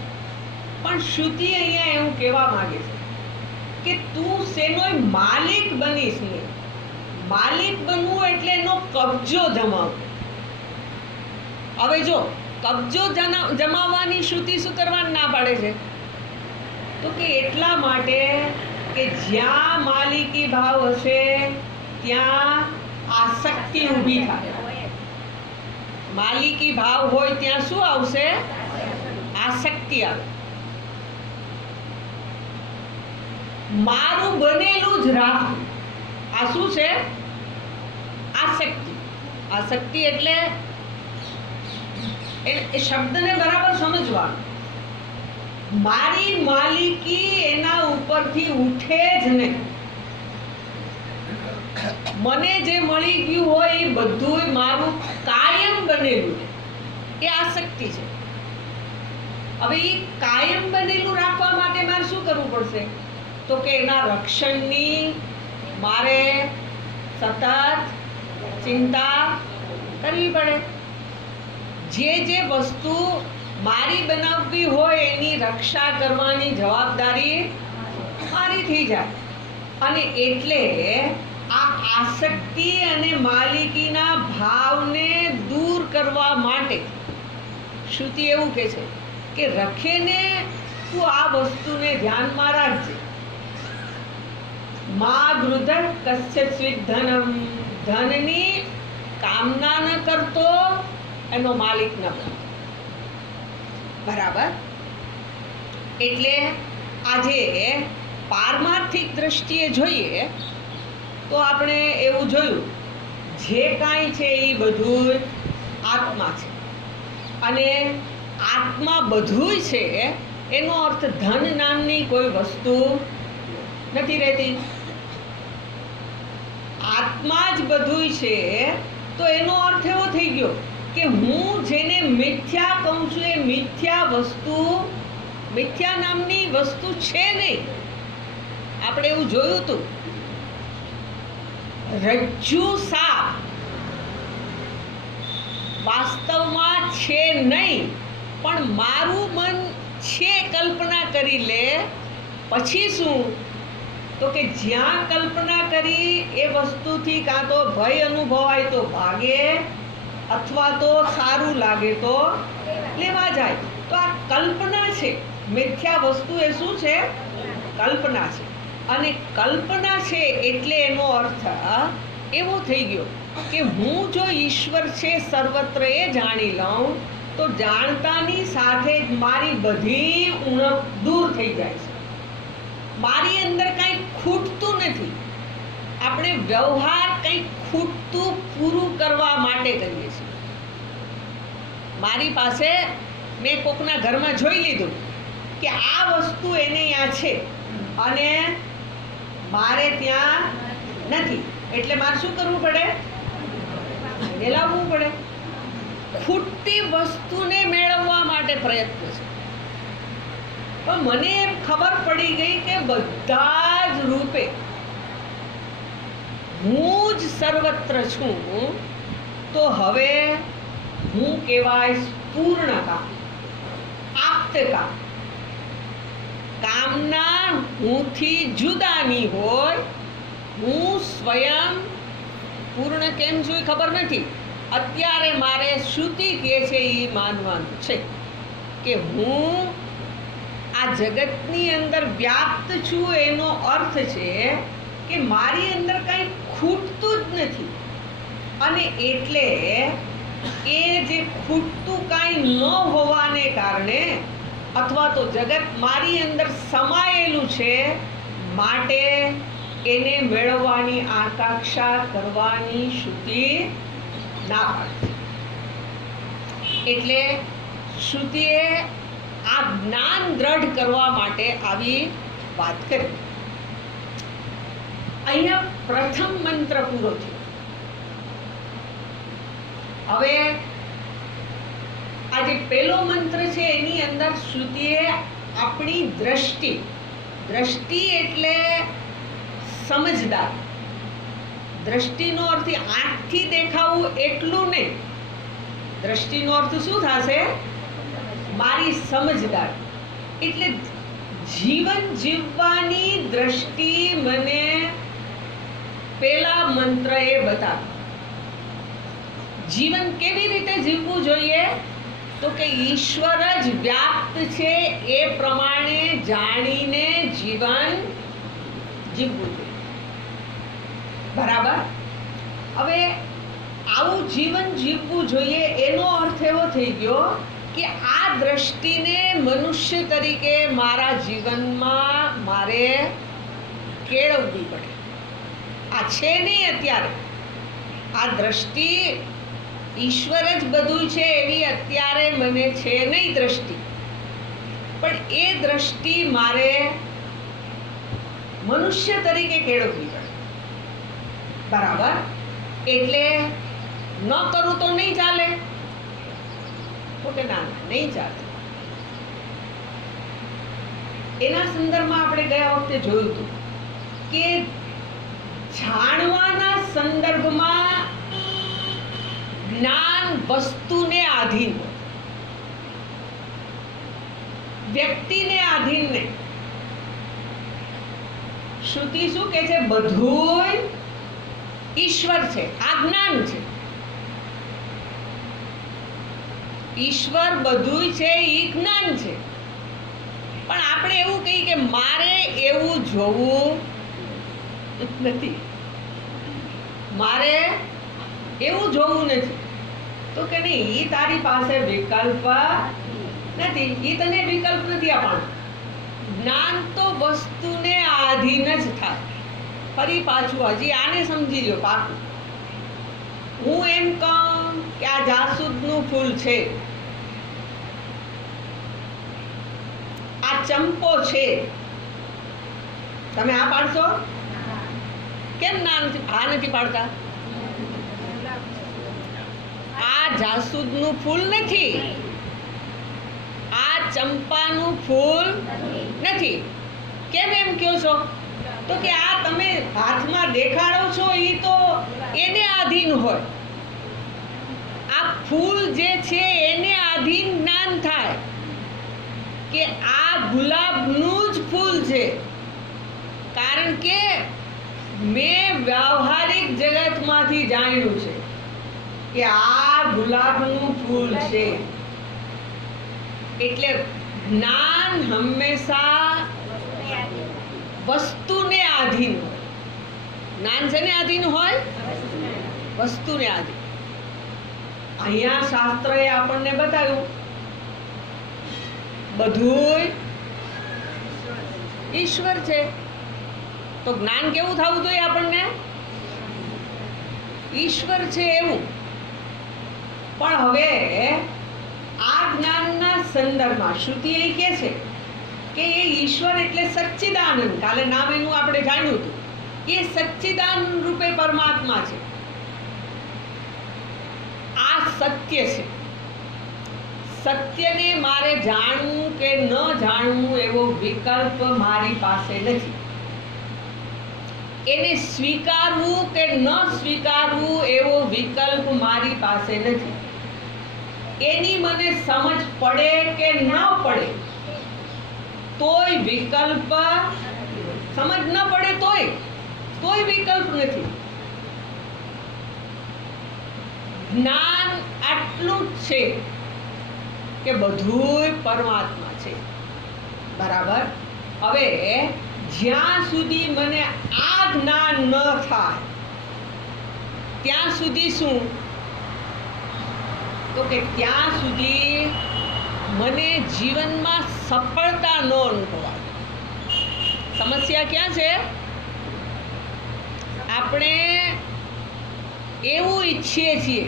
પણ શ્રુતિ અહીંયા એવું કહેવા માંગે છે કે તું શેનોય માલિક બનીશ નહીં. માલિક બનવું એટલે એનો કબજો જમાવવો. હવે જો કબજો જમાવવાની શ્રુતિ શું કરવાની ના પાડે છે? તો કે એટલા માટે કે જ્યાં માલિકી ભાવ હશે ત્યાં આસક્તિ ઊભી થાય. માલિકી ભાવ હોય ત્યાં શું આવશે? આસક્તિ આવે. મારું બનેલું જ રાખવું, આ શું છે? આસક્તિ. આસક્તિ એટલે એ શબ્દને બરાબર સમજવાનું. મારી માલિકી એના ઉપરથી ઉઠે જ નહીં. મને જે મળી ગયું હોય એ બધું મારું કાયમ બનેલું છે, એ આસક્તિ છે. હવે એ કાયમ બનેલું રાખવા માટે મારે શું કરવું પડશે? તો કે એના રક્ષણની મારે સતત ચિંતા કરવી પડે. જે વસ્તુ મારી બનાવવી હોય એની રક્ષા કરવાની જવાબદારી મારી થઈ જાય. અને એટલે આ આસક્તિ અને માલિકીના ભાવને દૂર કરવા માટે શ્રુતિ એવું કહે છે કે રખેને તું આ વસ્તુને ધ્યાનમાં રાખજે. મા ગૃધર કસ્યચિત ધનમ. ધનની કામના ન કરતો, એનો માલિક ન બનતો. બરાબર? એટલે આજે પારમાર્થિક દ્રષ્ટિએ જોઈએ તો આપણે એવું જોયું જે કાંઈ છે એ બધું આત્મા છે, અને આત્મા બધુંય છે એનો અર્થ ધન નામની કોઈ વસ્તુ નથી રહેતી. આત્મા જ બધુંય છે તો એનો અર્થ એવો થઈ ગયો કે હું જેને મિથ્યા કહું છું એ મિથ્યા વસ્તુ, મિથ્યા નામની વસ્તુ છે નહીં. આપણે એવું જોયું હતું, રજ્જુ સાપ વાસ્તવમાં છે નહીં, પણ મારું મન છે કલ્પના કરી લે. પછી શું? તો કે જ્યાં કલ્પના કરી એ વસ્તુથી કાં તો ભય અનુભવાય તો ભાગે, અથવા તો સારું લાગે તો લેવા જાય. તો આ કલ્પના છે. મિથ્યા વસ્તુ એ શું છે? કલ્પના છે. અને કલ્પના છે એટલે એનો અર્થ એવો થઈ ગયો કે હું જો ઈશ્વર છે સર્વત્ર એ જાણી લઉં તો જાણતાની સાથે જ મારી બધી ઉણપ દૂર થઈ જાય છે. મારી અંદર કંઈ ખૂટતું નથી. આપણે વ્યવહાર કંઈક ખૂટતું પૂરું કરવા માટે કરીએ છીએ. મારી પાસે મેં કોકના ઘરમાં જોઈ લીધું કે આ વસ્તુ એને ત્યાં છે અને મારે ત્યાં નથી, એટલે મારે શું કરવું પડે? એને લાવવું પડે. ખૂટતી વસ્તુને મેળવવા માટે પ્રયત્ન છે. પણ મને એમ ખબર પડી ગઈ કે બધા જ રૂપે હું જ સર્વત્ર છું, તો હવે હું કહેવાય પૂર્ણ કામ, આપ્ત કામ. કામના હુંથી જુદા નહીં હોય, હું સ્વયં પૂર્ણ કેમ છું એ ખબર નથી. અત્યારે મારે શ્રુતિ કહે છે એ માનવાનું છે કે હું આ જગતની અંદર વ્યાપ્ત છું. એનો અર્થ છે કે મારી અંદર કંઈ ખૂટતું જ નથી, અને એટલે એ જે ખૂટતું કાંઈ ન હોવાને કારણે અથવા તો જગત મારી અંદર સમાયેલું છે, માટે એને મેળવવાની આકાંક્ષા કરવાની શ્રુતિ ના પાડે. એટલે શ્રુતિએ આ જ્ઞાન દ્રઢ કરવા માટે આવી વાત કરી. અહીંયા પ્રથમ મંત્ર પૂરો થયો. હવે આ જે પહેલો મંત્ર છે એની અંદર શ્રુતિએ આપણી દ્રષ્ટિ એટલે સમજદાર. દ્રષ્ટિનો અર્થ આંખથી દેખાવું એટલું નહીં. દ્રષ્ટિનો અર્થ શું થશે? મારી સમજદાર. એટલે જીવન જીવવાની દ્રષ્ટિ મને પેલા મંત્રએ બતાવી. જીવન કેવી રીતે જીવવું જોઈએ? તો કે ઈશ્વર જ વ્યાપ્ત છે એ પ્રમાણે જાણીને જીવન જીવવું જોઈએ. બરાબર? હવે આવું જીવન જીવવું જોઈએ એનો અર્થ એવો થઈ ગયો કે આ દ્રષ્ટિને મનુષ્ય તરીકે મારા જીવનમાં મારે કેળવવી પડે. આ છે નહીં અત્યારે. આ દ્રષ્ટિ ઈશ્વર જ બધું છે એવી અત્યારે મને છે નહીં દ્રષ્ટિ, પણ એ દ્રષ્ટિ મારે મનુષ્ય તરીકે કેળવવી પડે. બરાબર? એટલે ન કરું તો નહીં ચાલે. તો કે ના, નહીં ચાલે. એના સંદર્ભમાં આપણે ગયા વખતે જોયું હતું કે જાણવાના સંદર્ભમાં જ્ઞાન વસ્તુને આધીન હોય, વ્યક્તિને આધીન નહીં. શ્રુતિ શું કહે છે? બધું ઈશ્વર છે, આ જ્ઞાન છે. ઈશ્વર બધું છે એ જ્ઞાન છે. પણ આપણે એવું કહીએ કે મારે એવું જોવું નથી, મારે એવું જોવું નથી. તો કે નહીં, એ તારી પાસે વિકલ્પ નથી, એ તને વિકલ્પ નથી આપવાનું. જ્ઞાન તો વસ્તુને આધીન જ થાય. ફરી પાછું હજી આને સમજી લો પાકું. હું એમ કહું કે આ જાસૂદનું ફૂલ છે, આ ચંપો છે, તમે આ પાડશો? કેમ ના નથી પાડતા? આ જાસૂદનું ફૂલ નથી, આ ચંપાનું ફૂલ નથી. કેમ એમ કહો છો? તો કે આ તમે હાથમાં દેખાડો છો એ તો એને આધીન હોય. આ ફૂલ જે છે એને આધીન જ્ઞાન થાય કે આ ગુલાબનું જ ફૂલ છે, કારણ કે મેં વ્યવહારિક જગતમાંથી જાણ્યું છે કે આ ગુલાબનું ફૂલ છે. એટલે જ્ઞાન હંમેશા વસ્તુને આધીન હોય. જ્ઞાન શેને આધીન હોય? વસ્તુને આધીન. અહીંયા શાસ્ત્રએ આપણને બતાવ્યું બધું ઈશ્વર છે. તો જ્ઞાન કેવું થવું જોઈએ આપણને? ઈશ્વર છે એવું. પણ હવે આ જ્ઞાનના સંદર્ભમાં શ્રુતિ એ કહે છે કે એ ઈશ્વર એટલે સચ્ચિદાનંદ. કાલે નામ એનું આપણે જાણ્યું હતું. એ સચ્ચિદાનંદ રૂપે પરમાત્મા છે. આ સત્ય છે. સત્યને મારે જાણવું કે ન જાણવું એવો વિકલ્પ મારી પાસે નથી. એને સ્વીકારવું કે ન સ્વીકારવું એવો વિકલ્પ મારી પાસે નથી. એની મને સમજ પડે કે ન પડે તોય વિકલ્પ, સમજ ન પડે તોય વિકલ્પ નથી. જ્ઞાન આટલું જ છે કે બધુંય પરમાત્મા છે. બરાબર. હવે જ્યાં સુધી મને આ જ્ઞાન ન થાય ત્યાં સુધી શું? તો કે ત્યાં સુધી મને જીવનમાં સફળતા ન અનુભવાય. સમસ્યા ક્યાં છે? આપણે એવું ઈચ્છીએ છીએ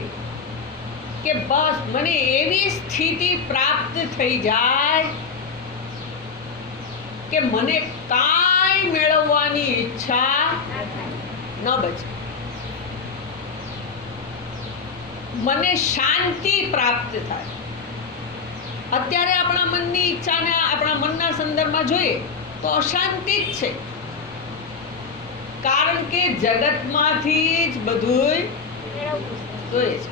કે બસ મને એવી સ્થિતિ પ્રાપ્ત થઈ જાય કે મને કાંઈ મેળવવાની ઈચ્છા ન બચે, મને શાંતિ પ્રાપ્ત થાય. અત્યારે આપણા મનની ઈચ્છાને આપણા મનના સંદર્ભમાં જોઈએ તો અશાંતિ જ છે. કારણ કે જગતમાંથી જ બધુંય જોઈએ છે.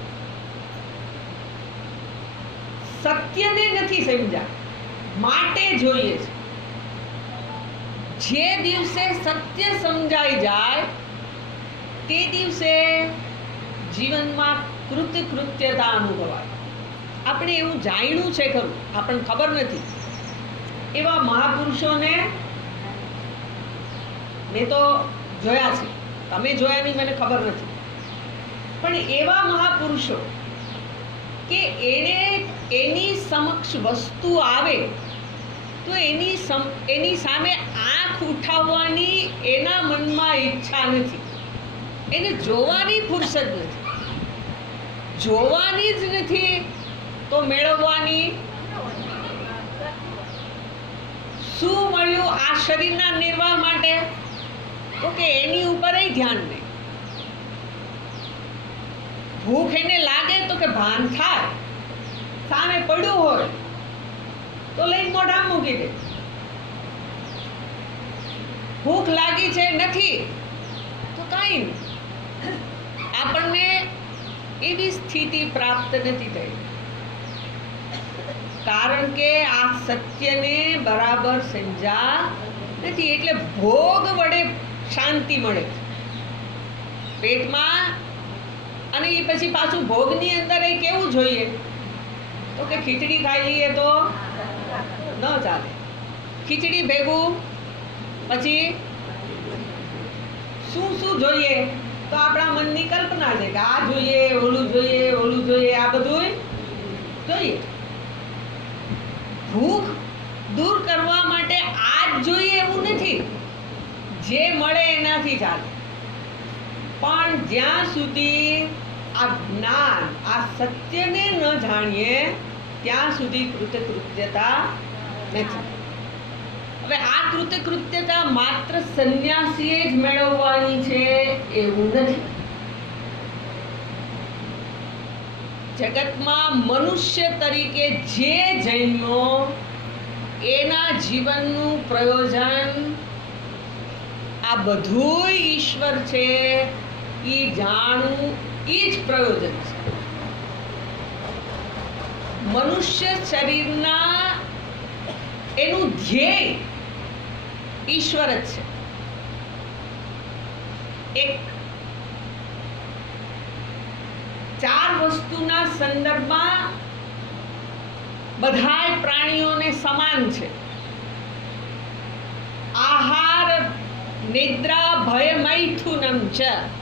સત્યને નથી સમજ્યા માટે જોઈએ છે. જે દિવસે સત્ય સમજાઈ જાય તે દિવસે જીવનમાં કૃતકૃત્યતા અનુભવાય. આપણે એવું જાણ્યું છે ખરું, આપણને ખબર નથી. એવા મહાપુરુષોને મેં તો જોયા છે, તમે જોયા નહીં મને ખબર નથી, પણ એવા મહાપુરુષો કે એની સમક્ષ વસ્તુ આવે તો એની સામે આંખ ઉઠાવવાની એના મનમાં ઈચ્છા નથી. એને જોવાની ફુરસદ નથી. જોવાની જ નથી તો મેળવવાની શું મળ્યું આ શરીરના નિર્વાહ માટે? તો કે એની ઉપર ધ્યાન નહીં. ભૂખ એને લાગે તો કે ભાન થાય, સામે પડ્યું હોય તો લઈને મોઢામાં મૂકી દે. ભૂખ લાગી છે નથી તો કાંઈ નહીં. આપણને એવી સ્થિતિ પ્રાપ્ત નથી થઈ કારણ કે આ સત્યને બરાબર સમજા નથી. એટલે ભોગ વડે શાંતિ મળે પેટમાં, અને એ પછી પાછું ભોગની અંદર એ કેવું જોઈએ? તો કે ખીચડી ખાઈ લઈએ તો ન ચાલે. ખીચડી ભેગું પછી શું જોઈએ? તો આપણા મનની કલ્પના છે કે આ જોઈએ, ઓલું જોઈએ, ઓલું જોઈએ, આ બધું જોઈએ. ભૂખ દૂર કરવા માટે આ જ જોઈએ એવું નથી, જે મળે એનાથી ચાલે. પણ જ્યાં સુધી આ જ્ઞાન, આ સત્યને ન જાણીએ ત્યાં સુધી કૃતકૃત્યતા નથી. હવે આ કૃતકૃત્યતા માત્ર સંન્યાસીએ જ મેળવવાની છે એવું નથી. જગતમાં મનુષ્ય તરીકે જે જન્મ્યો એના જીવનનું પ્રયોજન આ બધું ઈશ્વર છે એ જાણવું એ જ પ્રયોજન છે. મનુષ્ય શરીરના એનું ધ્યેય ઈશ્વર જ છે. એક ચાર વસ્તુના સંદર્ભમાં બધાય પ્રાણીઓને સમાન છે. આહાર, નિદ્રા, ભય, મૈથુનમ ચ,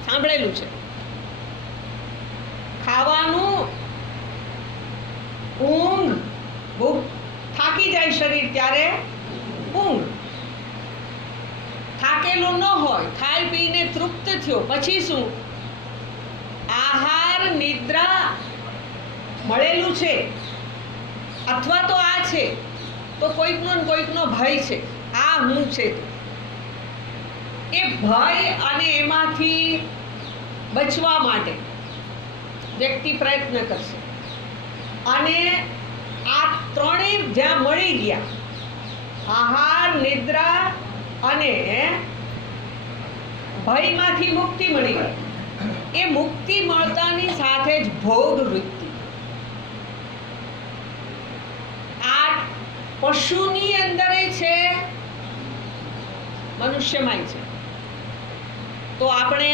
સાંભળેલું છે. ખાવાનું, ઊંઘ, ભૂખ, થાકી જાય શરીર ત્યારે ઊંઘ. થાકેલો ન હોય, ખાઈ પીને તૃપ્ત થયો પછી શું? આહાર, નિદ્રા મળેલું છે અથવા તો આ છે તો કોઈકનો ભય છે. આ હું છે એ ભય અને એમાંથી બચવા માટે વ્યક્તિ પ્રયત્ન કરશે. અને આ ત્રણેય જ્યાં મળી ગયા, આહાર, નિદ્રા અને ભયમાંથી મુક્તિ મળી ગઈ. એ મુક્તિ મળતાની સાથે જ ભોગ વૃત્તિ. આ પશુની અંદર છે, મનુષ્યમાં છે. તો આપણે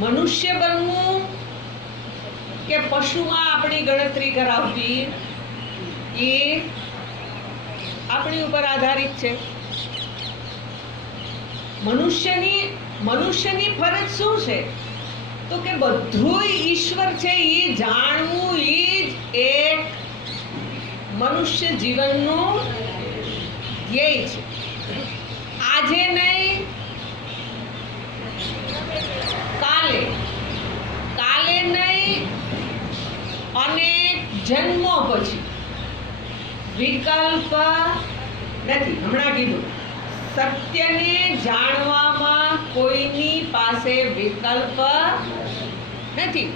મનુષ્ય બનવું કે પશુમાં આપણી ગણતરી કરાવવી, એ આપણી ઉપર આધારિત છે. મનુષ્યની ફરજ શું છે? તો કે બધું ઈશ્વર છે એ જાણવું. એ જ એક મનુષ્ય જીવનનું ધ્યેય છે. આજે નહીં, કાલે નહીં, અનેક જન્મો પછી. વિકલ્પ નથી. હમણાં કીધું, સત્યને જાણવામાં કોઈની પાસે વિકલ્પ નથી.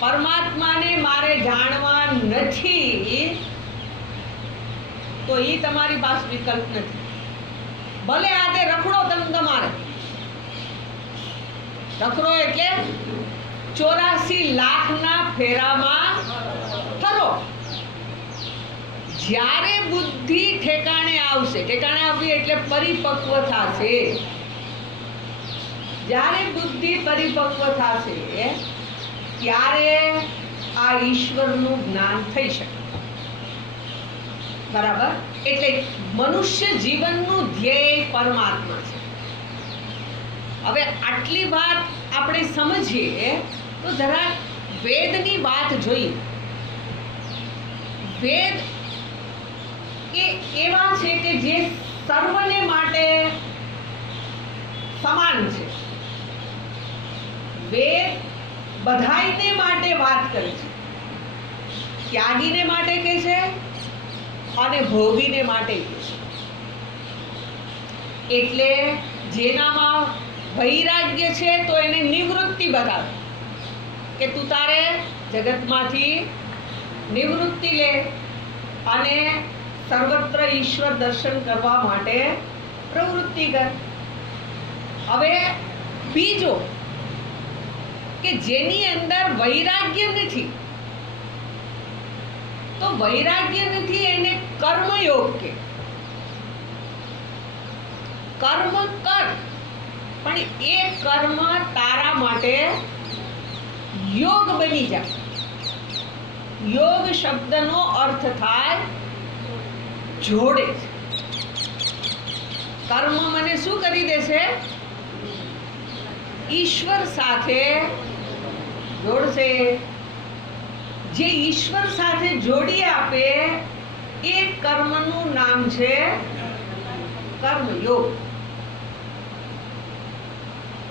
પરમાત્માને મારે જાણવા નથી તો એ તમારી પાસે વિકલ્પ નથી. ભલે આજે રખડો તમારે, રખડો એટલે 84 લાખના ફેરામાં ફરો. જ્યારે બુદ્ધિ ઠેકાણે આવશે, ઠેકાણે આવવી એટલે પરિપક્વ થશે. જ્યારે બુદ્ધિ પરિપક્વ થશે ત્યારે આ ઈશ્વરનું જ્ઞાન થઈ શકે. બરાબર? એટલે મનુષ્ય જીવનનું ધ્યેય પરમાત્મા છે. હવે આટલી વાત આપણે સમજીએ તો જરા વેદની વાત જોઈએ. વેદ એ એવા છે કે જે સર્વને માટે સમાન છે. વેદ બધાયને માટે વાત કરે છે. ત્યાગીને માટે કહે છે અને ભોગીને માટે કહે છે. એટલે જેનામાં વૈરાગ્ય છે તો એને નિવૃત્તિ બતાવે કે તું તારે જગતમાંથી નિવૃત્તિ લે અને સર્વત્ર ઈશ્વર દર્શન કરવા માટે પ્રવૃત્તિ કર. હવે બીજો કે જેની અંદર વૈરાગ્ય નથી, તો વૈરાગ્ય નથી એને કર્મયોગ કે. કર્મ કર, પણ એ કર્મ તારા માટે યોગ બની જાય. યોગ શબ્દનો અર્થ થાય જોડે. કર્મ મને શું કરી દેશે? ઈશ્વર સાથે જોડશે. જે ઈશ્વર સાથે જોડી આપે એ કર્મનું નામ છે કર્મયોગ.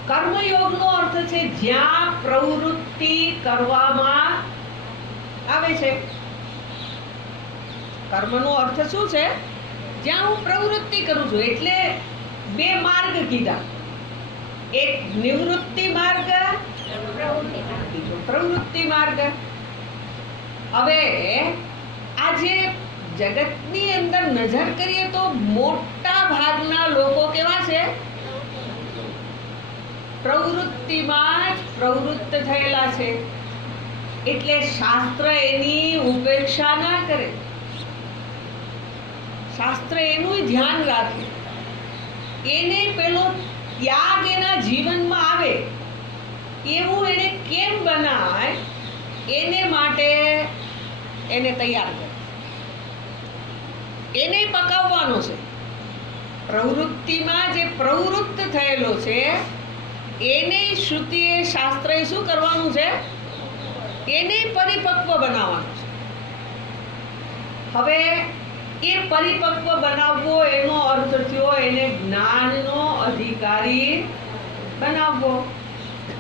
કર્મયોગનો અર્થ છે જ્યાં પ્રવૃત્તિ કરવામાં આવે છે. કર્મનો અર્થ શું છે? જ્યાં હું પ્રવૃત્તિ કરું છું. એટલે બે માર્ગ કીધા, એક નિવૃત્તિ માર્ગ, બીજો પ્રવૃત્તિ માર્ગ. હવે આજે જગતની અંદર નજર કરીએ તો મોટા ભાગના લોકો કેવા છે? પ્રવૃત્તિમાં જ પ્રવૃત્ત થયેલા છે. એટલે શાસ્ત્ર એની ઉપેક્ષા ના કરે, શાસ્ત્ર એનું ધ્યાન રાખે. એને પેલો ત્યાગ એના જીવનમાં આવે એવું એને કેમ બનાય, એને માટે એને તૈયાર કરે. એને પકાવવાનો છે. પ્રવૃત્તિમાં જે પ્રવૃત્ત થયેલો છે એને શ્રુતિએ, શાસ્ત્રએ શું કરવાનું છે? એને પરિપક્વ બનાવવાનું છે. હવે એ પરિપક્વ બનાવવો એનો અર્થ થયો એને જ્ઞાનનો અધિકારી બનાવવો.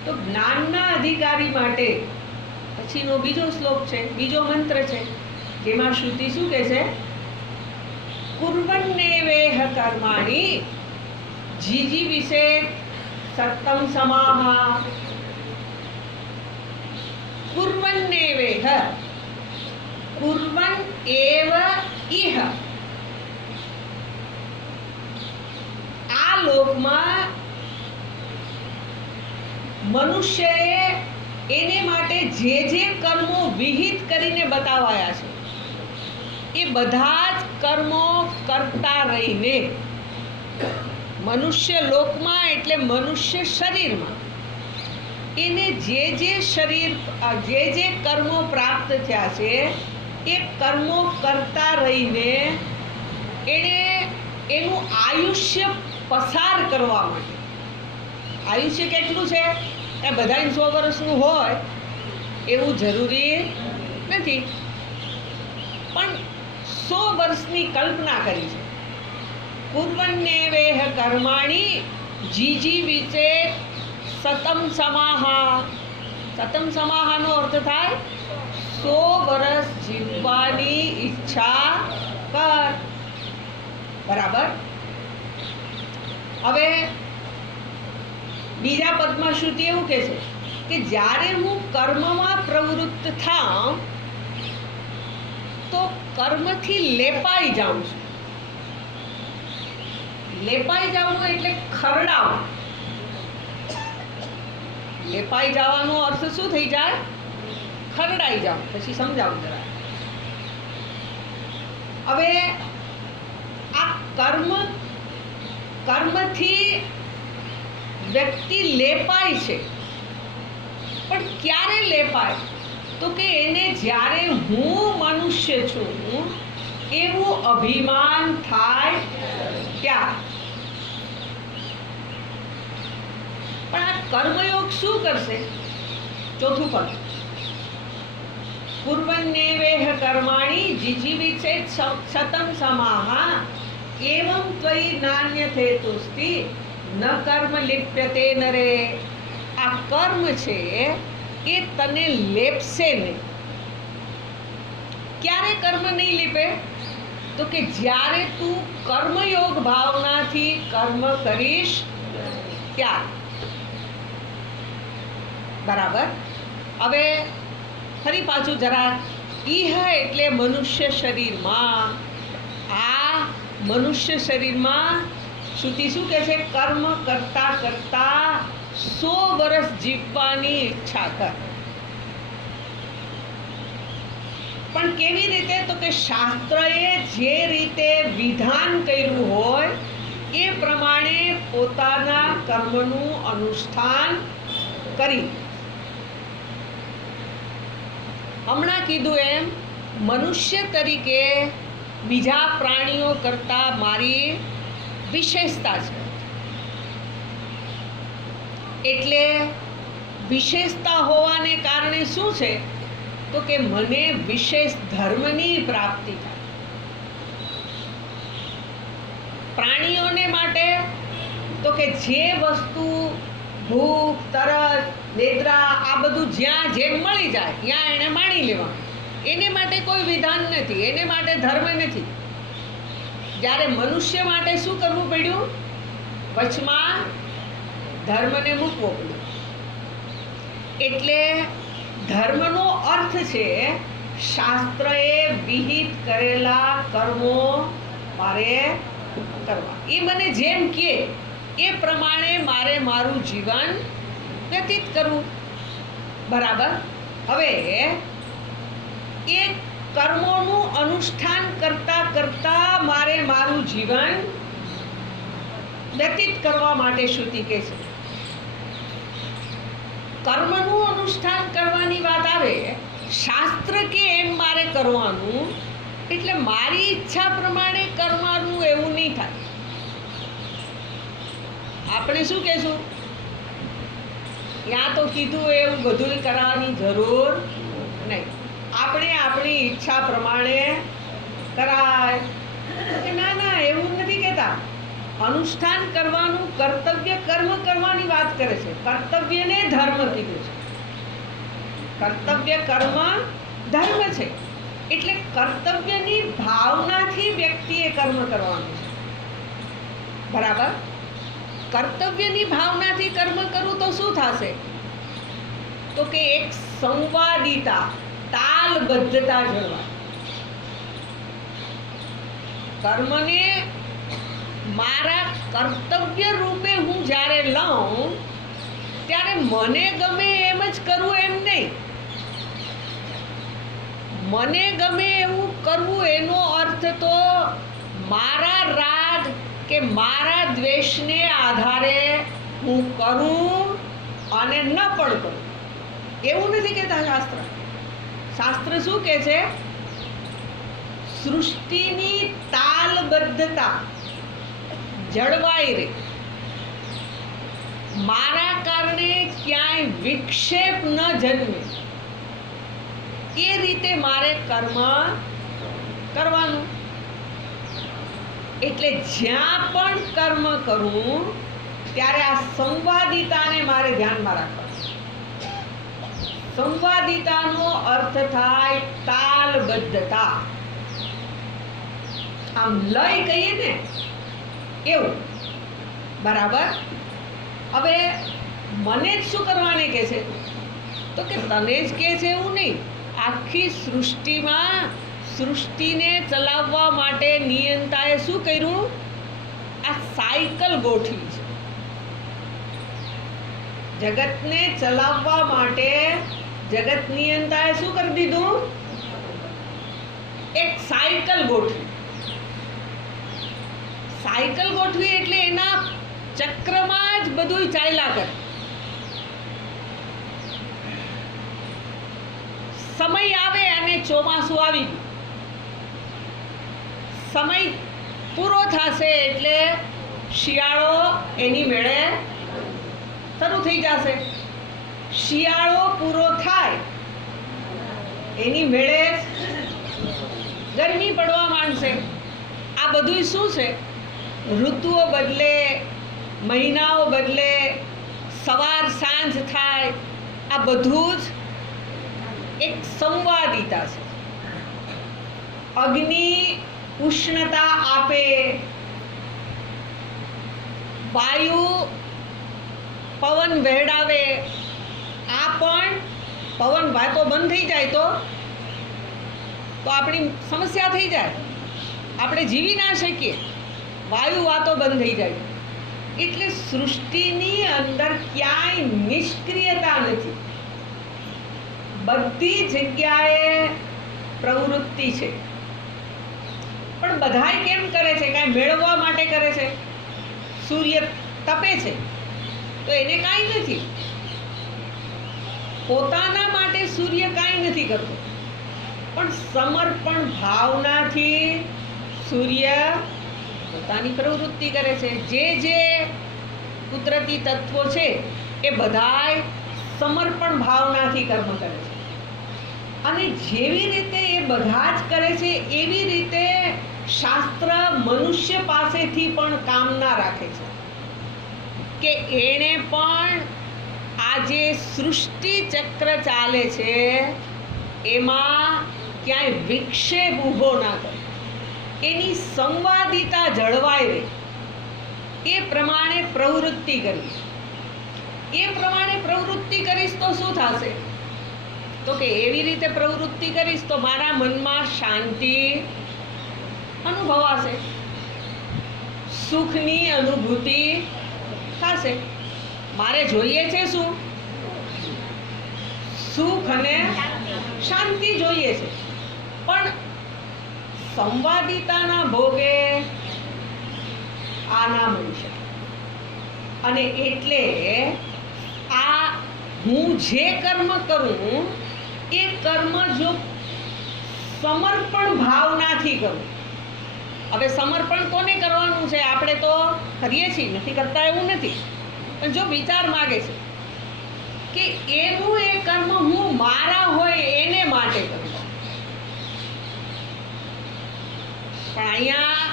તો જ્ઞાનના અધિકારી માટે પછીનો બીજો શ્લોક છે, બીજો મંત્ર છે, જેમાં શ્રુતિ શું કહે છે? કુર્વન્નેવેહ કર્માણિ જીજી વિશે સત્તમ સમાહ. કુર્વન્નેવેહ કુર્વન એવ ઇહ. આ લોકમાં મનુષ્યએ એને માટે જે જે કર્મો વિહિત કરીને બતાવાયા છે એ બધા જ કર્મો કરતા રહીને મનુષ્ય લોકમાં એટલે મનુષ્ય શરીરમાં એને જે જે કર્મો પ્રાપ્ત થયા છે એ કર્મો કરતા રહીને એણે એનું આયુષ્ય પસાર કરવા માટે. આયુષ્ય કેટલું છે એ બધાને 100 વર્ષનું હોય એવું જરૂરી નથી, પણ 100 વર્ષની કલ્પના કરી છે. કુર્વન્નેવેહ કર્માણી જીજીવિચે સતમ સમાહા. સતમ સમાહાનો અર્થ થાય 100 વર્ષ જીવવાની ઈચ્છા કર. બરાબર. હવે બીજા પદમાં શ્રુતિ એવું કહે છે કે જ્યારે હું કર્મમાં પ્રવૃત્ત થાઉં તો કર્મથી લેપાઈ જાઉં છું. લેપાઈ જવાનું એટલે ખરડાવું. લેપાઈ જવાનો અર્થ શું થઈ જાય? ખરડાઈ જાવ. પછી સમજાવું જરા. હવે આ કર્મથી વ્યક્તિ લેપાય છે, પણ ક્યારે લેપાય? તો કે એને જ્યારે હું મનુષ્ય છું એવું અભિમાન થાય ત્યારે. પણ આ કર્મયોગ શું કરશે? ચોથું પદ, કુર્વન્નેવેહ કર્માણી જીજીવિચે શતમ સમાહા એવં ત્વયિ નાન્યથેતુસ્તિ ન કર્મ લિપ્યતે નરે. આ કર્મ છે એ તને લેપશે નહીં. ક્યારે કર્મ નહીં લીપે? તો કે જ્યારે તું કર્મયોગ ભાવનાથી કર્મ કરીશ ત્યારે. બરાબર. હવે ફરી પાછું જરા, ઇહ એટલે મનુષ્ય શરીરમાં. આ મનુષ્ય શરીરમાં શ્રુતિ શું કહે છે? કર્મ કરતા કરતા 100 વર્ષ જીવવાની ઈચ્છા કર. પણ કેવી રીતે? તો કે શાસ્ત્રએ જે રીતે વિધાન કર્યું હોય એ પ્રમાણે પોતાના કર્મનું અનુષ્ઠાન કરી. હમણાં કીધું એમ મનુષ્ય તરીકે બીજા પ્રાણીઓ કરતા મારી વિશેષતા છે. એટલે વિશેષતા હોવાને કારણે શું છે? તો કે મને વિશેષ ધર્મની પ્રાપ્તિ થાય. પ્રાણીઓને માટે તો કે જે વસ્તુ ભૂખ, તરસ, નિદ્રા આ બધું જ્યાં જેમ મળી જાય ત્યાં એને માણી લેવાનું. એને માટે કોઈ વિધાન નથી, એને માટે ધર્મ નથી. જ્યારે મનુષ્ય માટે શું કરવું પડ્યું? વચમાં ધર્મને મૂકવો પડ્યો. એટલે ધર્મનો અર્થ છે શાસ્ત્રએ વિહિત કરેલા કર્મો મારે કરવા. એ મને જેમ કહે એ પ્રમાણે મારે મારું જીવન વ્યતીત કરવું. બરાબર. હવે એ કર્મોનું અનુષ્ઠાન કરતા કરતા મારે મારું જીવન વ્યતીત કરવા માટે શ્રુતિ કહે છે. કર્મનું અનુષ્ઠાન કરવાની વાત આવે, શાસ્ત્ર કે એમ મારે કરવાનું, એટલે મારી ઈચ્છા પ્રમાણે કરવાનું એવું નહીં થાય. આપણે શું કહેશું? ત્યાં તો કીધું એવું બધું કરાવવાની જરૂર નહીં. આપણે આપણી ઈચ્છા પ્રમાણે કરાય. ના ના, એવું નથી કહેતા. અનુષ્ઠાન કરવાનું, કર્તવ્ય કર્મ કરવાની વાત કરે છે. કર્તવ્યને ધર્મ કીધું છે. કર્તવ્ય કર્મ ધર્મ છે. એટલે કર્તવ્યની ભાવનાથી વ્યક્તિએ કર્મ કરવાનું છે. બરાબર. કર્તવ્યની ભાવનાથી કર્મ કરવું તો શું થશે? તો કે એક સંવાદિતા, તાલબદ્ધતા જળવાય. કર્મને મારા કર્તવ્ય રૂપે હું જ્યારે લઉં ત્યારે મને ગમે એમ જ કરવું એમ નહીં. મને ગમે એવું કરવું એનો અર્થ તો મારા રાગ કે મારા દ્વેષને આધારે હું કરું અને ન પણ કરું એવું નથી કહેતા શાસ્ત્ર. શાસ્ત્ર શું કહે છે? સૃષ્ટિની તાલબદ્ધતા જળવાઈ રહે, મારા કારણે ક્યાંય વિક્ષેપ ન જન્મે એ રીતે મારે કર્મ કરવાનું. એટલે જ્યાં પણ કર્મ કરું ત્યારે આ સંવાદિતાને મારે ધ્યાનમાં રાખવાનું. સંવાદિતાનો અર્થ થાય તાલબદ્ધતા. આમ લય કહીએ ને એવું. બરાબર. હવે મને જ શું કરવાને કહે છે? તો કે તને જ કહે છે એવું નહીં. આખી સૃષ્ટિમાં સૃષ્ટિને ચલાવવા માટે નિયંતાએ શું કર્યું? આ સાયકલ ગોઠવી છે. જગતને ચલાવવા માટે જગત નિયંતાએ શું કરી દીધું? એક સાયકલ ગોઠવી. સાયકલ ગોઠવી એટલે એના ચક્રમાં જ બધું ચાલ્યા કરે. સમય આવે અને ચોમાસું આવી ગયું. સમય પૂરો થશે એટલે શિયાળો એની મેળે શરૂ થઈ જશે. શિયાળો પૂરો થાય એની મેળે ગરમી પડવા માંડશે. આ બધું શું છે? ઋતુઓ બદલે, મહિનાઓ બદલે, સવાર સાંજ થાય. આ બધું જ એક સંવાદિતા છે. અગ્નિ ઉષ્ણતા આપે, વાયુ પવન વહેડાવે. આ પણ પવન વાતો બંધ થઈ જાય તો આપણી સમસ્યા થઈ જાય, આપણે જીવી ના શકીએ. વાયુ વાતો બંધ થઈ જાય. એટલે સૃષ્ટિની અંદર ક્યાંય નિષ્ક્રિયતા નથી. બધી જગ્યાએ પ્રવૃત્તિ છે. પણ બધાય કેમ કરે છે? કાંઈ મેળવવા માટે કરે છે. સૂર્ય તપે છે તો એને કાંઈ નથી. પોતાના માટે સૂર્ય કાંઈ નથી કરતો, પણ સમર્પણ ભાવનાથી સૂર્ય પોતાની પ્રવૃત્તિ કરે છે. જે કુદરતી તત્વો છે એ બધાય સમર્પણ ભાવનાથી કર્મ કરે છે. અને જેવી રીતે એ બધા જ કરે છે એવી રીતે શાસ્ત્ર મનુષ્ય પાસેથી પણ કામના રાખે છે કે એણે પણ આ જે સૃષ્ટિ ચક્ર ચાલે છે એમાં ક્યાંય વિક્ષેપ ઊભો ના કરે, એની સંવાદિતા જળવાઈ રહે એ પ્રમાણે પ્રવૃત્તિ કરવી. એ પ્રમાણે પ્રવૃત્તિ કરીશ તો શું થશે? તો કે એવી રીતે પ્રવૃત્તિ કરીશ તો મારા મનમાં શાંતિ અનુભવાશે, સુખની અનુભૂતિ થશે. મારે જોઈએ છે શું? સુખ અને શાંતિ જોઈએ છે. પણ સંવાદિતાના ભોગે આ ના મળી શકે. અને એટલે આ હું જે કર્મ કરું એ કર્મ જો સમર્પણ ભાવનાથી કરું. હવે સમર્પણ કોને કરવાનું છે? આપણે તો કરીએ છીએ, નથી કરતા એવું નથી. પણ જો વિચાર માગે છે કે એનું એ કર્મ હું મારા હોય એને માટે કરું. પણ અહીંયા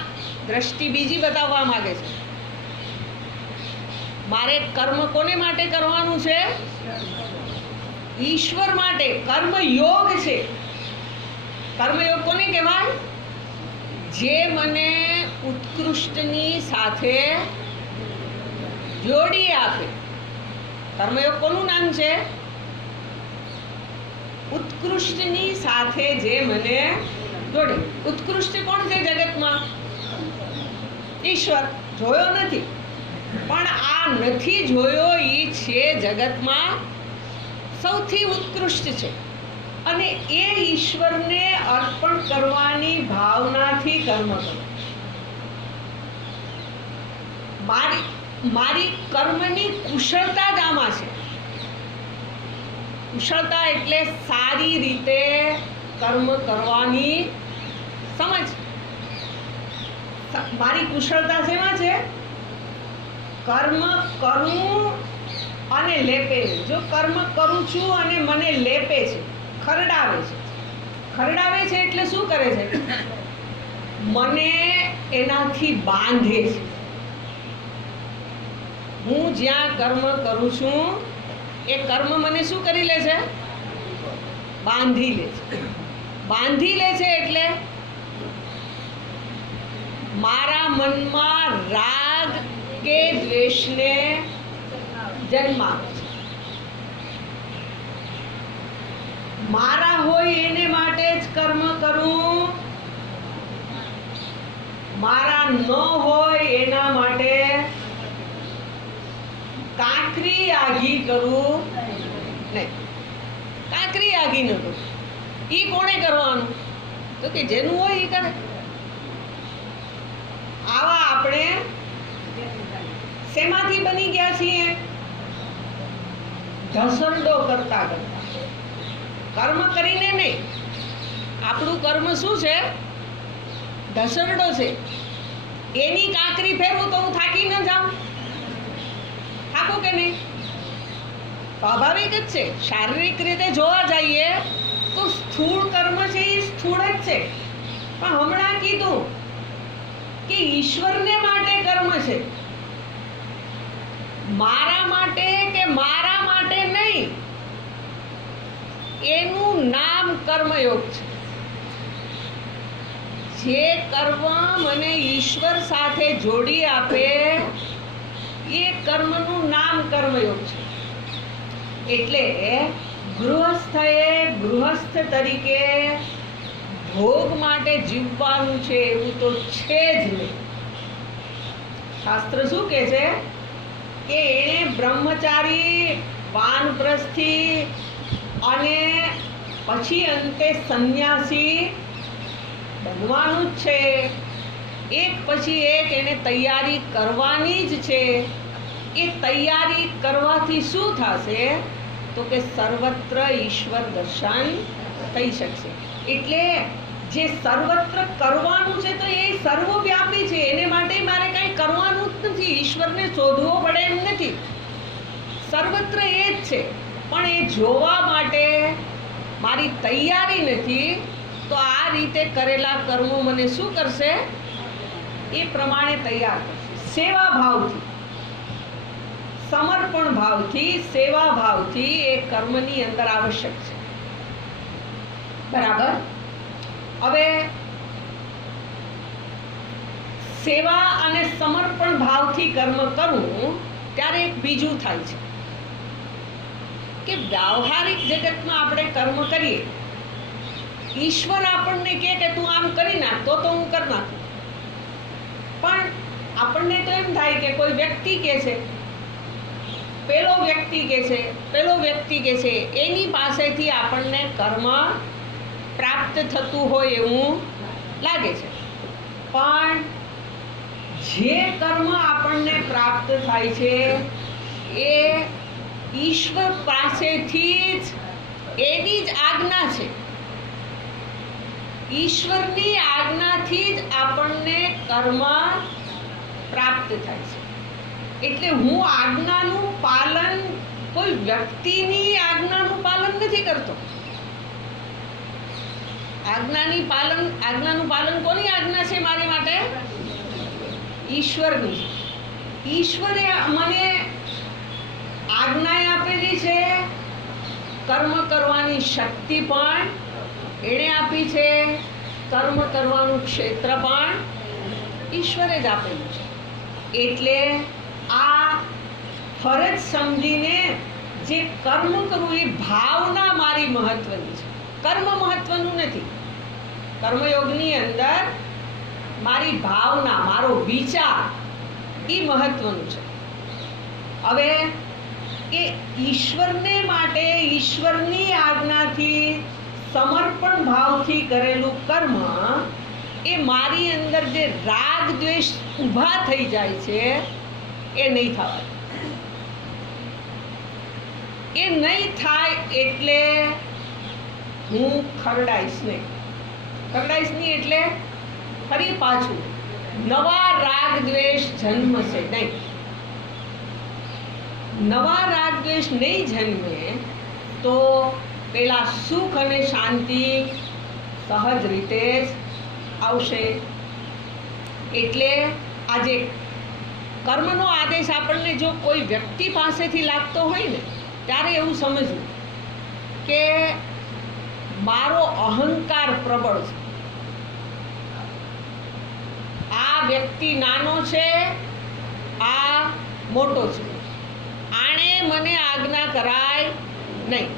દ્રષ્ટિ બીજી બતાવવા માંગે છે. મારે કર્મ કોને માટે કરવાનું છે? ઈશ્વર માટે. કર્મયોગ છે. કર્મયોગ કોને કહેવાય? જે મને ઉત્કૃષ્ટની સાથે જોડી આપે. કર્મયોગ કોનું નામ છે? ઉત્કૃષ્ટની સાથે જે મને જોડે. ઉત્કૃષ્ટ કોણ છે જગતમાં? ઈશ્વર જોયો નથી, પણ આ નથી જોયો એ છે જગતમાં સૌથી ઉત્કૃષ્ટ છે, અને એ ઈશ્વરને અર્પણ કરવાની ભાવનાથી કર્મ કરો. મારી કર્મની કુશળતા જ આમાં છે. કુશળતા એટલે સારી રીતે કર્મ કરવાની સમજ. મારી કુશળતા શેમાં છે? કર્મ કરું અને લેપે. જો કર્મ કરું છું અને મને લેપે છે, ખરડાવે છે. ખરડાવે છે એટલે શું કરે છે? મને એનાથી બાંધે છે. હું જ્યાં કર્મ કરું છું એ કર્મ મને શું કરી લે છે? બાંધી લે છે. બાંધી લે છે એટલે મારા મનમાં રાગ કે દ્વેષને જન્મ આપે છે. મારા હોય એને માટે જ કર્મ કરું, મારા ન હોય એના માટે કાંકરી આગી કરું નહીં. કાંકરી આગી ન કરું. એ કોણે કરવાનું? તો કે જેનું હોય એ કરે. આવા આપણે શેમાંથી બની ગયા છીએ? ઢસરડો કરતા કરતા. કર્મ કરીને નહીં. આપણું કર્મ શું છે? ઢસરડો છે. એની કાંકરી ફેરવું તો હું થાકી ન જાઉં? થાકું કે નહીં? સ્વાભાવિક જ છે. શારીરિક રીતે જોવા જઈએ તો સ્થૂળ કર્મ છે એ સ્થૂળ જ છે, પણ હમણાં કીધું કે ઈશ્વરને માટે કર્મ છે, મારા માટે કે મારા માટે નહીં. એનું નામ કર્મયોગ છે. જે કર્મ મને ઈશ્વર સાથે જોડી આપે એ કર્મનું નામ કર્મયોગ છે. એટલે ગૃહસ્થએ ગૃહસ્થ તરીકે ભોગ માટે જીવવાનું છે એવું તો છે જ નહીં. શાસ્ત્ર શું કહે છે કે એણે બ્રહ્મચારી, વાનપ્રસ્થી અને પછી અંતે સંન્યાસી બનવાનું જ છે. એક પછી એક એને તૈયારી કરવાની જ છે. એ તૈયારી કરવાથી શું થશે? તો કે સર્વત્ર ઈશ્વર દર્શન થઈ શકશે. એટલે જે સર્વત્ર કરવાનું છે તો એ સર્વવ્યાપી છે. એને માટે મારે કંઈ કરવાનું જ નથી. ઈશ્વરને શોધવો પડે એમ નથી. સર્વત્ર એ જ છે, પણ એ જોવા માટે મારી તૈયારી નથી. તો આ રીતે કરેલા કર્મો મને શું કરશે? એ પ્રમાણે તૈયાર કરશે. સેવા ભાવથી, સમર્પણ ભાવથી, સેવા ભાવથી એ કર્મની અંદર આવશ્યક છે. બરાબર. હવે સેવા અને સમર્પણ ભાવથી કર્મ કરવું ત્યારે એક બીજું થાય છે કે વ્યવહારિક જગતમાં આપણે કર્મ કરીએ, ઈશ્વર આપણને કહે કે તું આમ કરી નાખ તો હું કરી નાખું. પણ આપણને તો એમ થાય કે કોઈ વ્યક્તિ કહે છે, પેલો વ્યક્તિ કહે છે, પેલો વ્યક્તિ કહે છે, એની પાસેથી આપણને કર્મ પ્રાપ્ત થતું હોય એવું લાગે છે. પણ જે કર્મ આપણને પ્રાપ્ત થાય છે એ ઈશ્વર પાસેથી જ, એની જ આજ્ઞા છે. ઈશ્વરની આજ્ઞાથી જ આપણને કર્મ પ્રાપ્ત થાય છે. એટલે હું આજ્ઞાનું પાલન, કોઈ વ્યક્તિની આજ્ઞાનું પાલન નથી કરતો. આજ્ઞાનું પાલન કોની આજ્ઞા છે મારી માટે? ઈશ્વરની. ઈશ્વરે મને આજ્ઞા આપેલી છે. કર્મ કરવાની શક્તિ પણ એણે આપી છે. કર્મ કરવાનું ક્ષેત્ર પણ ઈશ્વરે જ આપેલું છે. એટલે આ ફરજ સમજીને જે કર્મ કરવું એ ભાવના મારી મહત્વની છે. કર્મ મહત્વનું નથી. કર્મયોગની અંદર મારી ભાવના, મારો વિચાર એ મહત્વનું છે. હવે એ ઈશ્વરને માટે ઈશ્વરની આજ્ઞાથી સમર્પણ ભાવથી કરેલું કર્મ એ મારી અંદર જે રાગ દ્વેષ ઊભા થઈ જાય છે એ નહીં થવા. એ નહીં થાય એટલે હું ખરડાઈશ નહીં. ખરડાઈશ નહીં એટલે ફરી પાછું નવા રાગ દ્વેષ જન્મશે નહીં. નવા રાગ દ્વેષ નહીં જન્મે તો પેલા સુખ અને શાંતિ સહજ રીતે જ આવશે. એટલે આજે કર્મનો આદેશ આપણને જો કોઈ વ્યક્તિ પાસેથી લાગતો હોય ને ત્યારે એવું સમજવું કે મારો અહંકાર પ્રબળ છે. આ વ્યક્તિ નાનો છે, આ મોટો છે, આણે મને આજ્ઞા કરાય નહીં,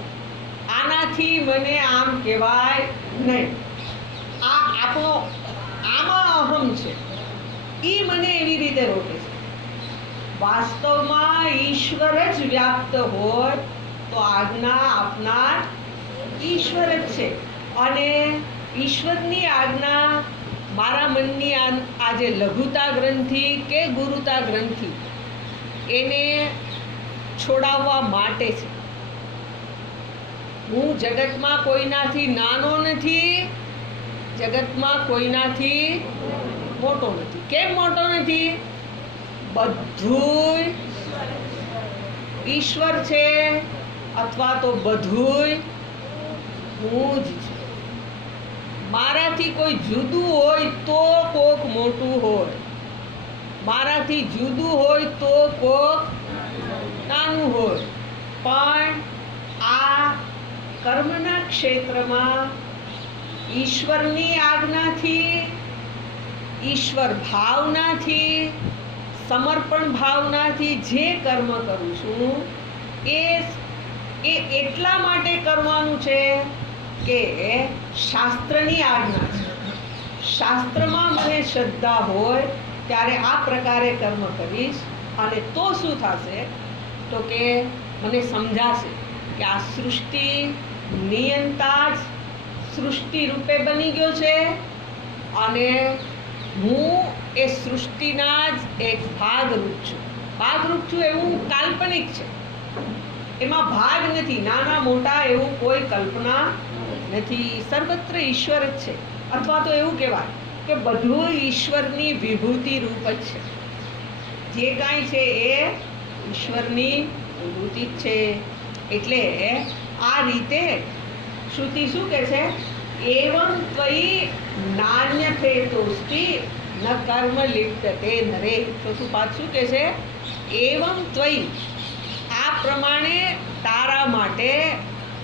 આનાથી મને આમ કહેવાય નહીં, આ આપણો આમાં અહમ છે, એ મને એવી રીતે રોકે છે. વાસ્તવમાં ઈશ્વર જ વ્યાપ્ત હોય તો આજ્ઞા આપનાર ઈશ્વર જ છે. અને ઈશ્વરની આજ્ઞા મારા મનની આજે લઘુતા ગ્રંથિ કે ગુરુતા ગ્રંથિ એને છોડાવવા માટે છે. હું જગતમાં કોઈનાથી નાનો નથી, જગતમાં કોઈનાથી મોટો નથી. કેમ મોટો નથી? બધુંય ઈશ્વર છે અથવા તો બધુંય હું જ છું. મારાથી કોઈ જુદું હોય તો કોક મોટું હોય, મારાથી જુદું હોય તો કોક નાનું હોય. પણ આ કર્મના ક્ષેત્રમાં ઈશ્વરની આજ્ઞાથી, ઈશ્વર ભાવનાથી, સમર્પણ ભાવનાથી જે કર્મ કરું છું એ એટલા માટે કરવાનું છે કે શાસ્ત્રની આજ્ઞા છે. શાસ્ત્રમાં મને શ્રદ્ધા હોય ત્યારે આ પ્રકારે કર્મ કરીશ. અને તો શું થશે તો કે મને સમજાશે કે આ સૃષ્ટિ નિયંતા જ સૃષ્ટિ રૂપે બની ગયો છે અને હું એ સૃષ્ટિના જ એક ભાગરૂપ છું. ભાગરૂપ છું એવું કાલ્પનિક છે, એમાં ભાગ નથી, નાના મોટા એવું કોઈ કલ્પના નથી. સર્વત્ર ઈશ્વર જ છે. અથવા તો એવું કહેવાય કે બધું ઈશ્વરની વિભૂતિ રૂપ જ છે. જે કાંઈ છે એ ઈશ્વરની વિભૂતિ જ છે. એટલે આ રીતે શ્રુતિ શું કહે છે? એવં ત્વયી નાન્યથેતોસ્તિ ન કર્મ લિપ્યતે નરે. ચોથું પાદ શું કહે છે? એવં ત્વયી, આ પ્રમાણે તારા માટે,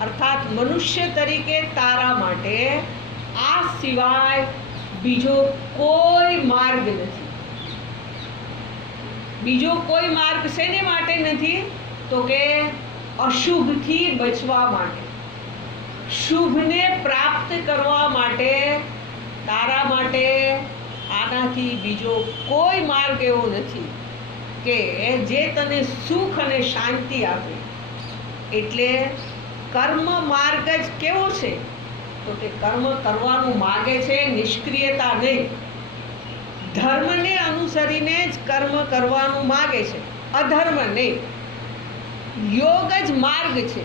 અર્થાત મનુષ્ય તરીકે તારા માટે આ સિવાય બીજો કોઈ માર્ગ નથી. બીજો કોઈ માર્ગ શેને માટે નથી? તો કે અશુભથી બચવા માટે, શુભને પ્રાપ્ત કરવા માટે. તારા માટે આનાથી બીજો કોઈ માર્ગ એવો નથી કે જે તને સુખ અને શાંતિ આપે. એટલે કર્મ માર્ગ જ કેવો છે? તો તે કર્મ કરવાનું માગે છે, નિષ્ક્રિયતા નહીં. ધર્મને અનુસરીને જ કર્મ કરવાનું માગે છે, અધર્મ નહીં. યોગ જ માર્ગ છે,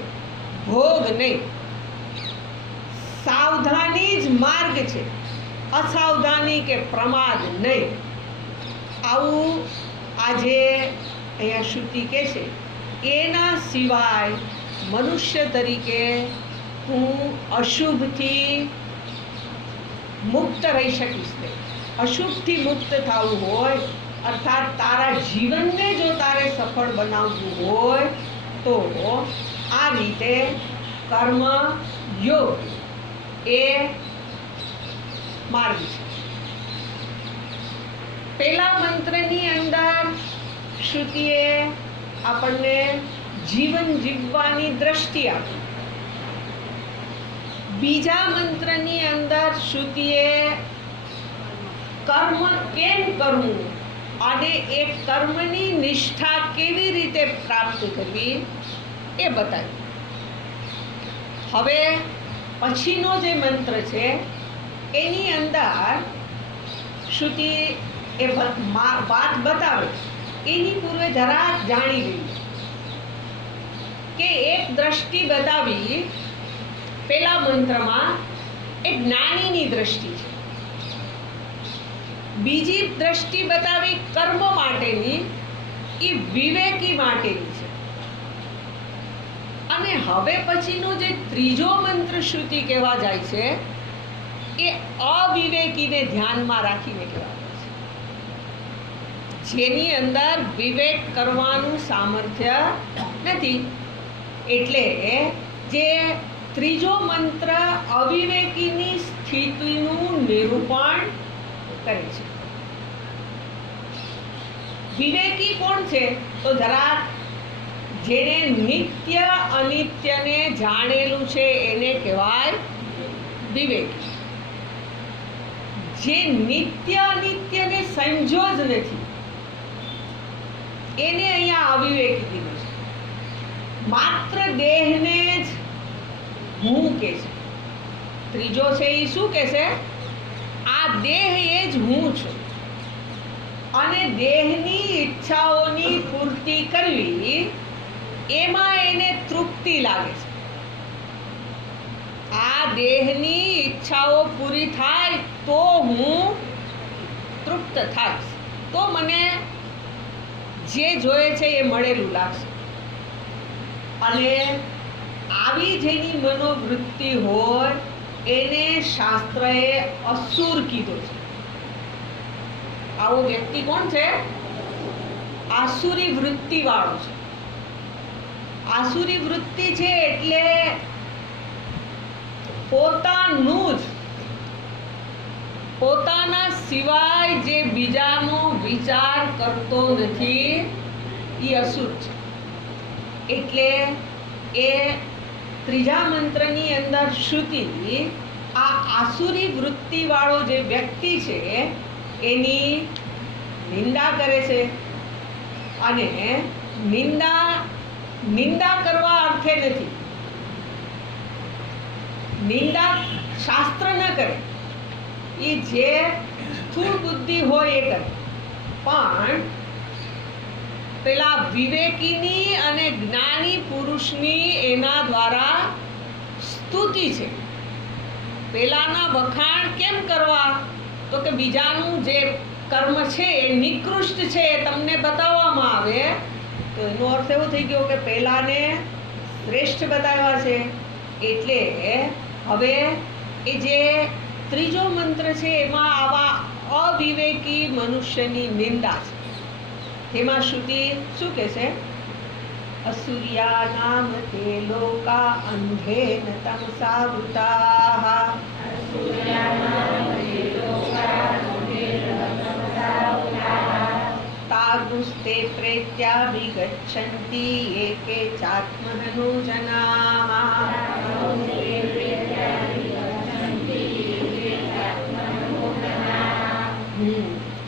ભોગ નહીં. સાવધાની જ માર્ગ છે, અસાવધાની કે પ્રમાદ નહીં. આવું આજે અહીંયા શ્રુતિ કહે છે. એના સિવાય મનુષ્ય તરીકે તું અશુભથી મુક્ત રહી શકીશ નહીં. અશુભથી મુક્ત થવું હોય, અર્થાત તારા જીવનને જો તારે સફળ બનાવવું હોય તો આ રીતે કર્મ યોગ એ માર્ગ છે. પહેલા મંત્રની અંદર શ્રુતિએ આપણને જીવન જીવવાની દ્રષ્ટિ આપી. બીજા મંત્રની અંદર શ્રુતિએ કર્મ કેમ કરવું અને એ કર્મની નિષ્ઠા કેવી રીતે પ્રાપ્ત કરવી એ બતાવ્યું. હવે પછીનો જે મંત્ર છે એની અંદર શ્રુતિ એ વાત બતાવે એની પૂર્વે જરા જાણી લઈએ કે એક દ્રષ્ટિ બતાવી પેલા મંત્રમાં એ જ્ઞાનીની દ્રષ્ટિ છે, બીજી દ્રષ્ટિ બતાવી કર્મ માટેની એ વિવેકી માટેની છે, અને હવે પછીનો જે ત્રીજો મંત્ર શ્રુતિ કહેવા જાય છે એ અવિવેકીને ધ્યાનમાં રાખીને કહેવા જાય છે, જેની અંદર વિવેક કરવાનું સામર્થ્ય નથી. એટલે જે ત્રીજો મંત્ર અવિવેકીની સ્થિતિનું નિરૂપણ કરે છે. વિવેકી કોણ છે? તો જરા જેને નિત્ય અનિત્યને જાણેલું છે એને કહેવાય વિવેકી. જે નિત્ય અનિત્યને સમજો જ નથી એને અહીંયા અવિવેકી કીધું છે. માત્ર દેહને જ હું કે છે. ત્રીજો છે એ શું કે છે? આ દેહ એ જ હું છું અને દેહની ઈચ્છાઓની પૂર્તિ કરવી એમાં એને તૃપ્તિ લાગે છે. આ દેહની ઈચ્છાઓ પૂરી થાય તો હું તૃપ્ત થાઈશ, તો મને જે જોઈએ છે એ મળેલું લાગશે. અને આવી જેની મનોવૃત્તિ હોય એને શાસ્ત્રએ અસુર કીધો છે. આવો વ્યક્તિ કોણ છે? આસુરી વૃત્તિ વાળો છે. આસુરી વૃત્તિ છે એટલે પોતાનું જ, પોતાના સિવાય જે બીજાનો વિચાર કરતો નથી એ અસુર છે. એટલે એ ત્રીજા મંત્રની અંદર શ્રુતિ આ આસુરી વૃત્તિ વાળો જે વ્યક્તિ છે એની નિંદા કરે છે. અને નિંદા કરવા અર્થે નથી, નિંદા શાસ્ત્ર ન કરે, એ જે સ્થૂળ બુદ્ધિ હોય એ કરે, પણ પેલા વિવેકીની અને જ્ઞાની પુરુષની એના દ્વારા સ્તુતિ છે. પેલાના વખાણ કેમ કરવા? તો કે બીજાનું જે કર્મ છે એ નિકૃષ્ટ છે એ તમને બતાવવામાં આવે તો એનો અર્થ એવો થઈ ગયો કે પહેલાને શ્રેષ્ઠ બતાવ્યા છે. એટલે હવે એ જે ત્રીજો મંત્ર છે એમાં આવા અવિવેકી મનુષ્યની નિંદા છે. એમાં શ્રુતિ શું કહે છે? અસુર્યા નામ તે લોકા અંધેન તમસા વૃતાઃ તાગુસ્તે પ્રેત્યા વિગચ્છન્તિ એકે ચાત્મનો જનાઃ.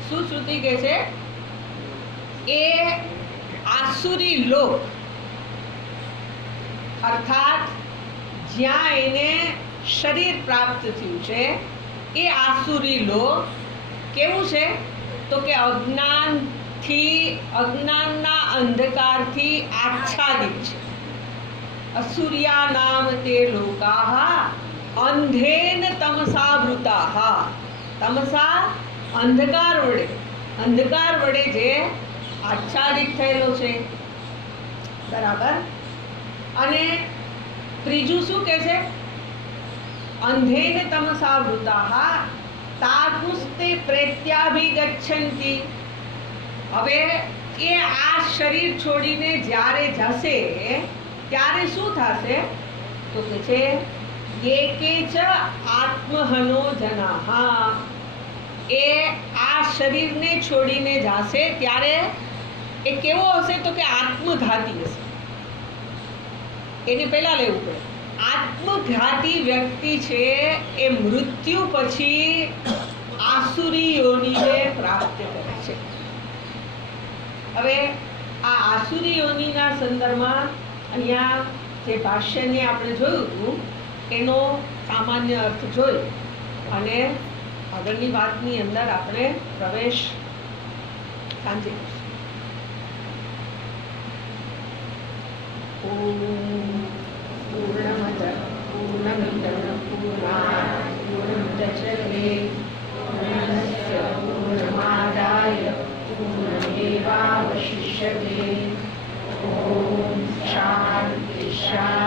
શું શ્રુતિ કહે છે? એ આસુરી લોક અર્થાત જ્યાં એને શરીર પ્રાપ્ત થયું છે એ આસુરી લોક કેવું છે? તો કે અજ્ઞાનના અંધકારથી આચ્છાદિત છે. અસુર્યા નામ તે લોકાઃ અંધેન તમસા વૃતાઃ. તમસા અંધકાર વડે જે આચ્છાદિત થયેલો છે. બરાબર. અને ત્રીજું શું કહે છે? અંધેન તમસા વૃતાઃ તાગુસ્તે પ્રેત્યાભિગચ્છન્તિ. હવે એ આ શરીર છોડીને જ્યારે જશે ત્યારે શું થશે? તો કે છે એકે ચ આત્મહનો જનાઃ. એ આ શરીરને છોડીને જશે ત્યારે એ કેવો હશે? તો કે આત્મઘાતી હશે. એને પહેલા લેવું પડે. આત્મઘાતી વ્યક્તિ છે એ મૃત્યુ પછી આસુરી યોનિને પ્રાપ્ત કરે છે. હવે આ આસુરી યોનિના સંદર્ભમાં અહીંયા જે ભાષ્યને આપણે જોયું હતું એનો સામાન્ય અર્થ જોઈ અને આગળની વાતની અંદર આપણે પ્રવેશ સાંજે પૂર્ણમદ પૂર્ણમિદં પૂર્ણાત પૂર્ણમુદચ્યતે પૂર્ણસ્ય પૂર્ણમાદાય પૂર્ણમેવાવશિષ્યતે. ઓમ શાંતિ શાંતિ.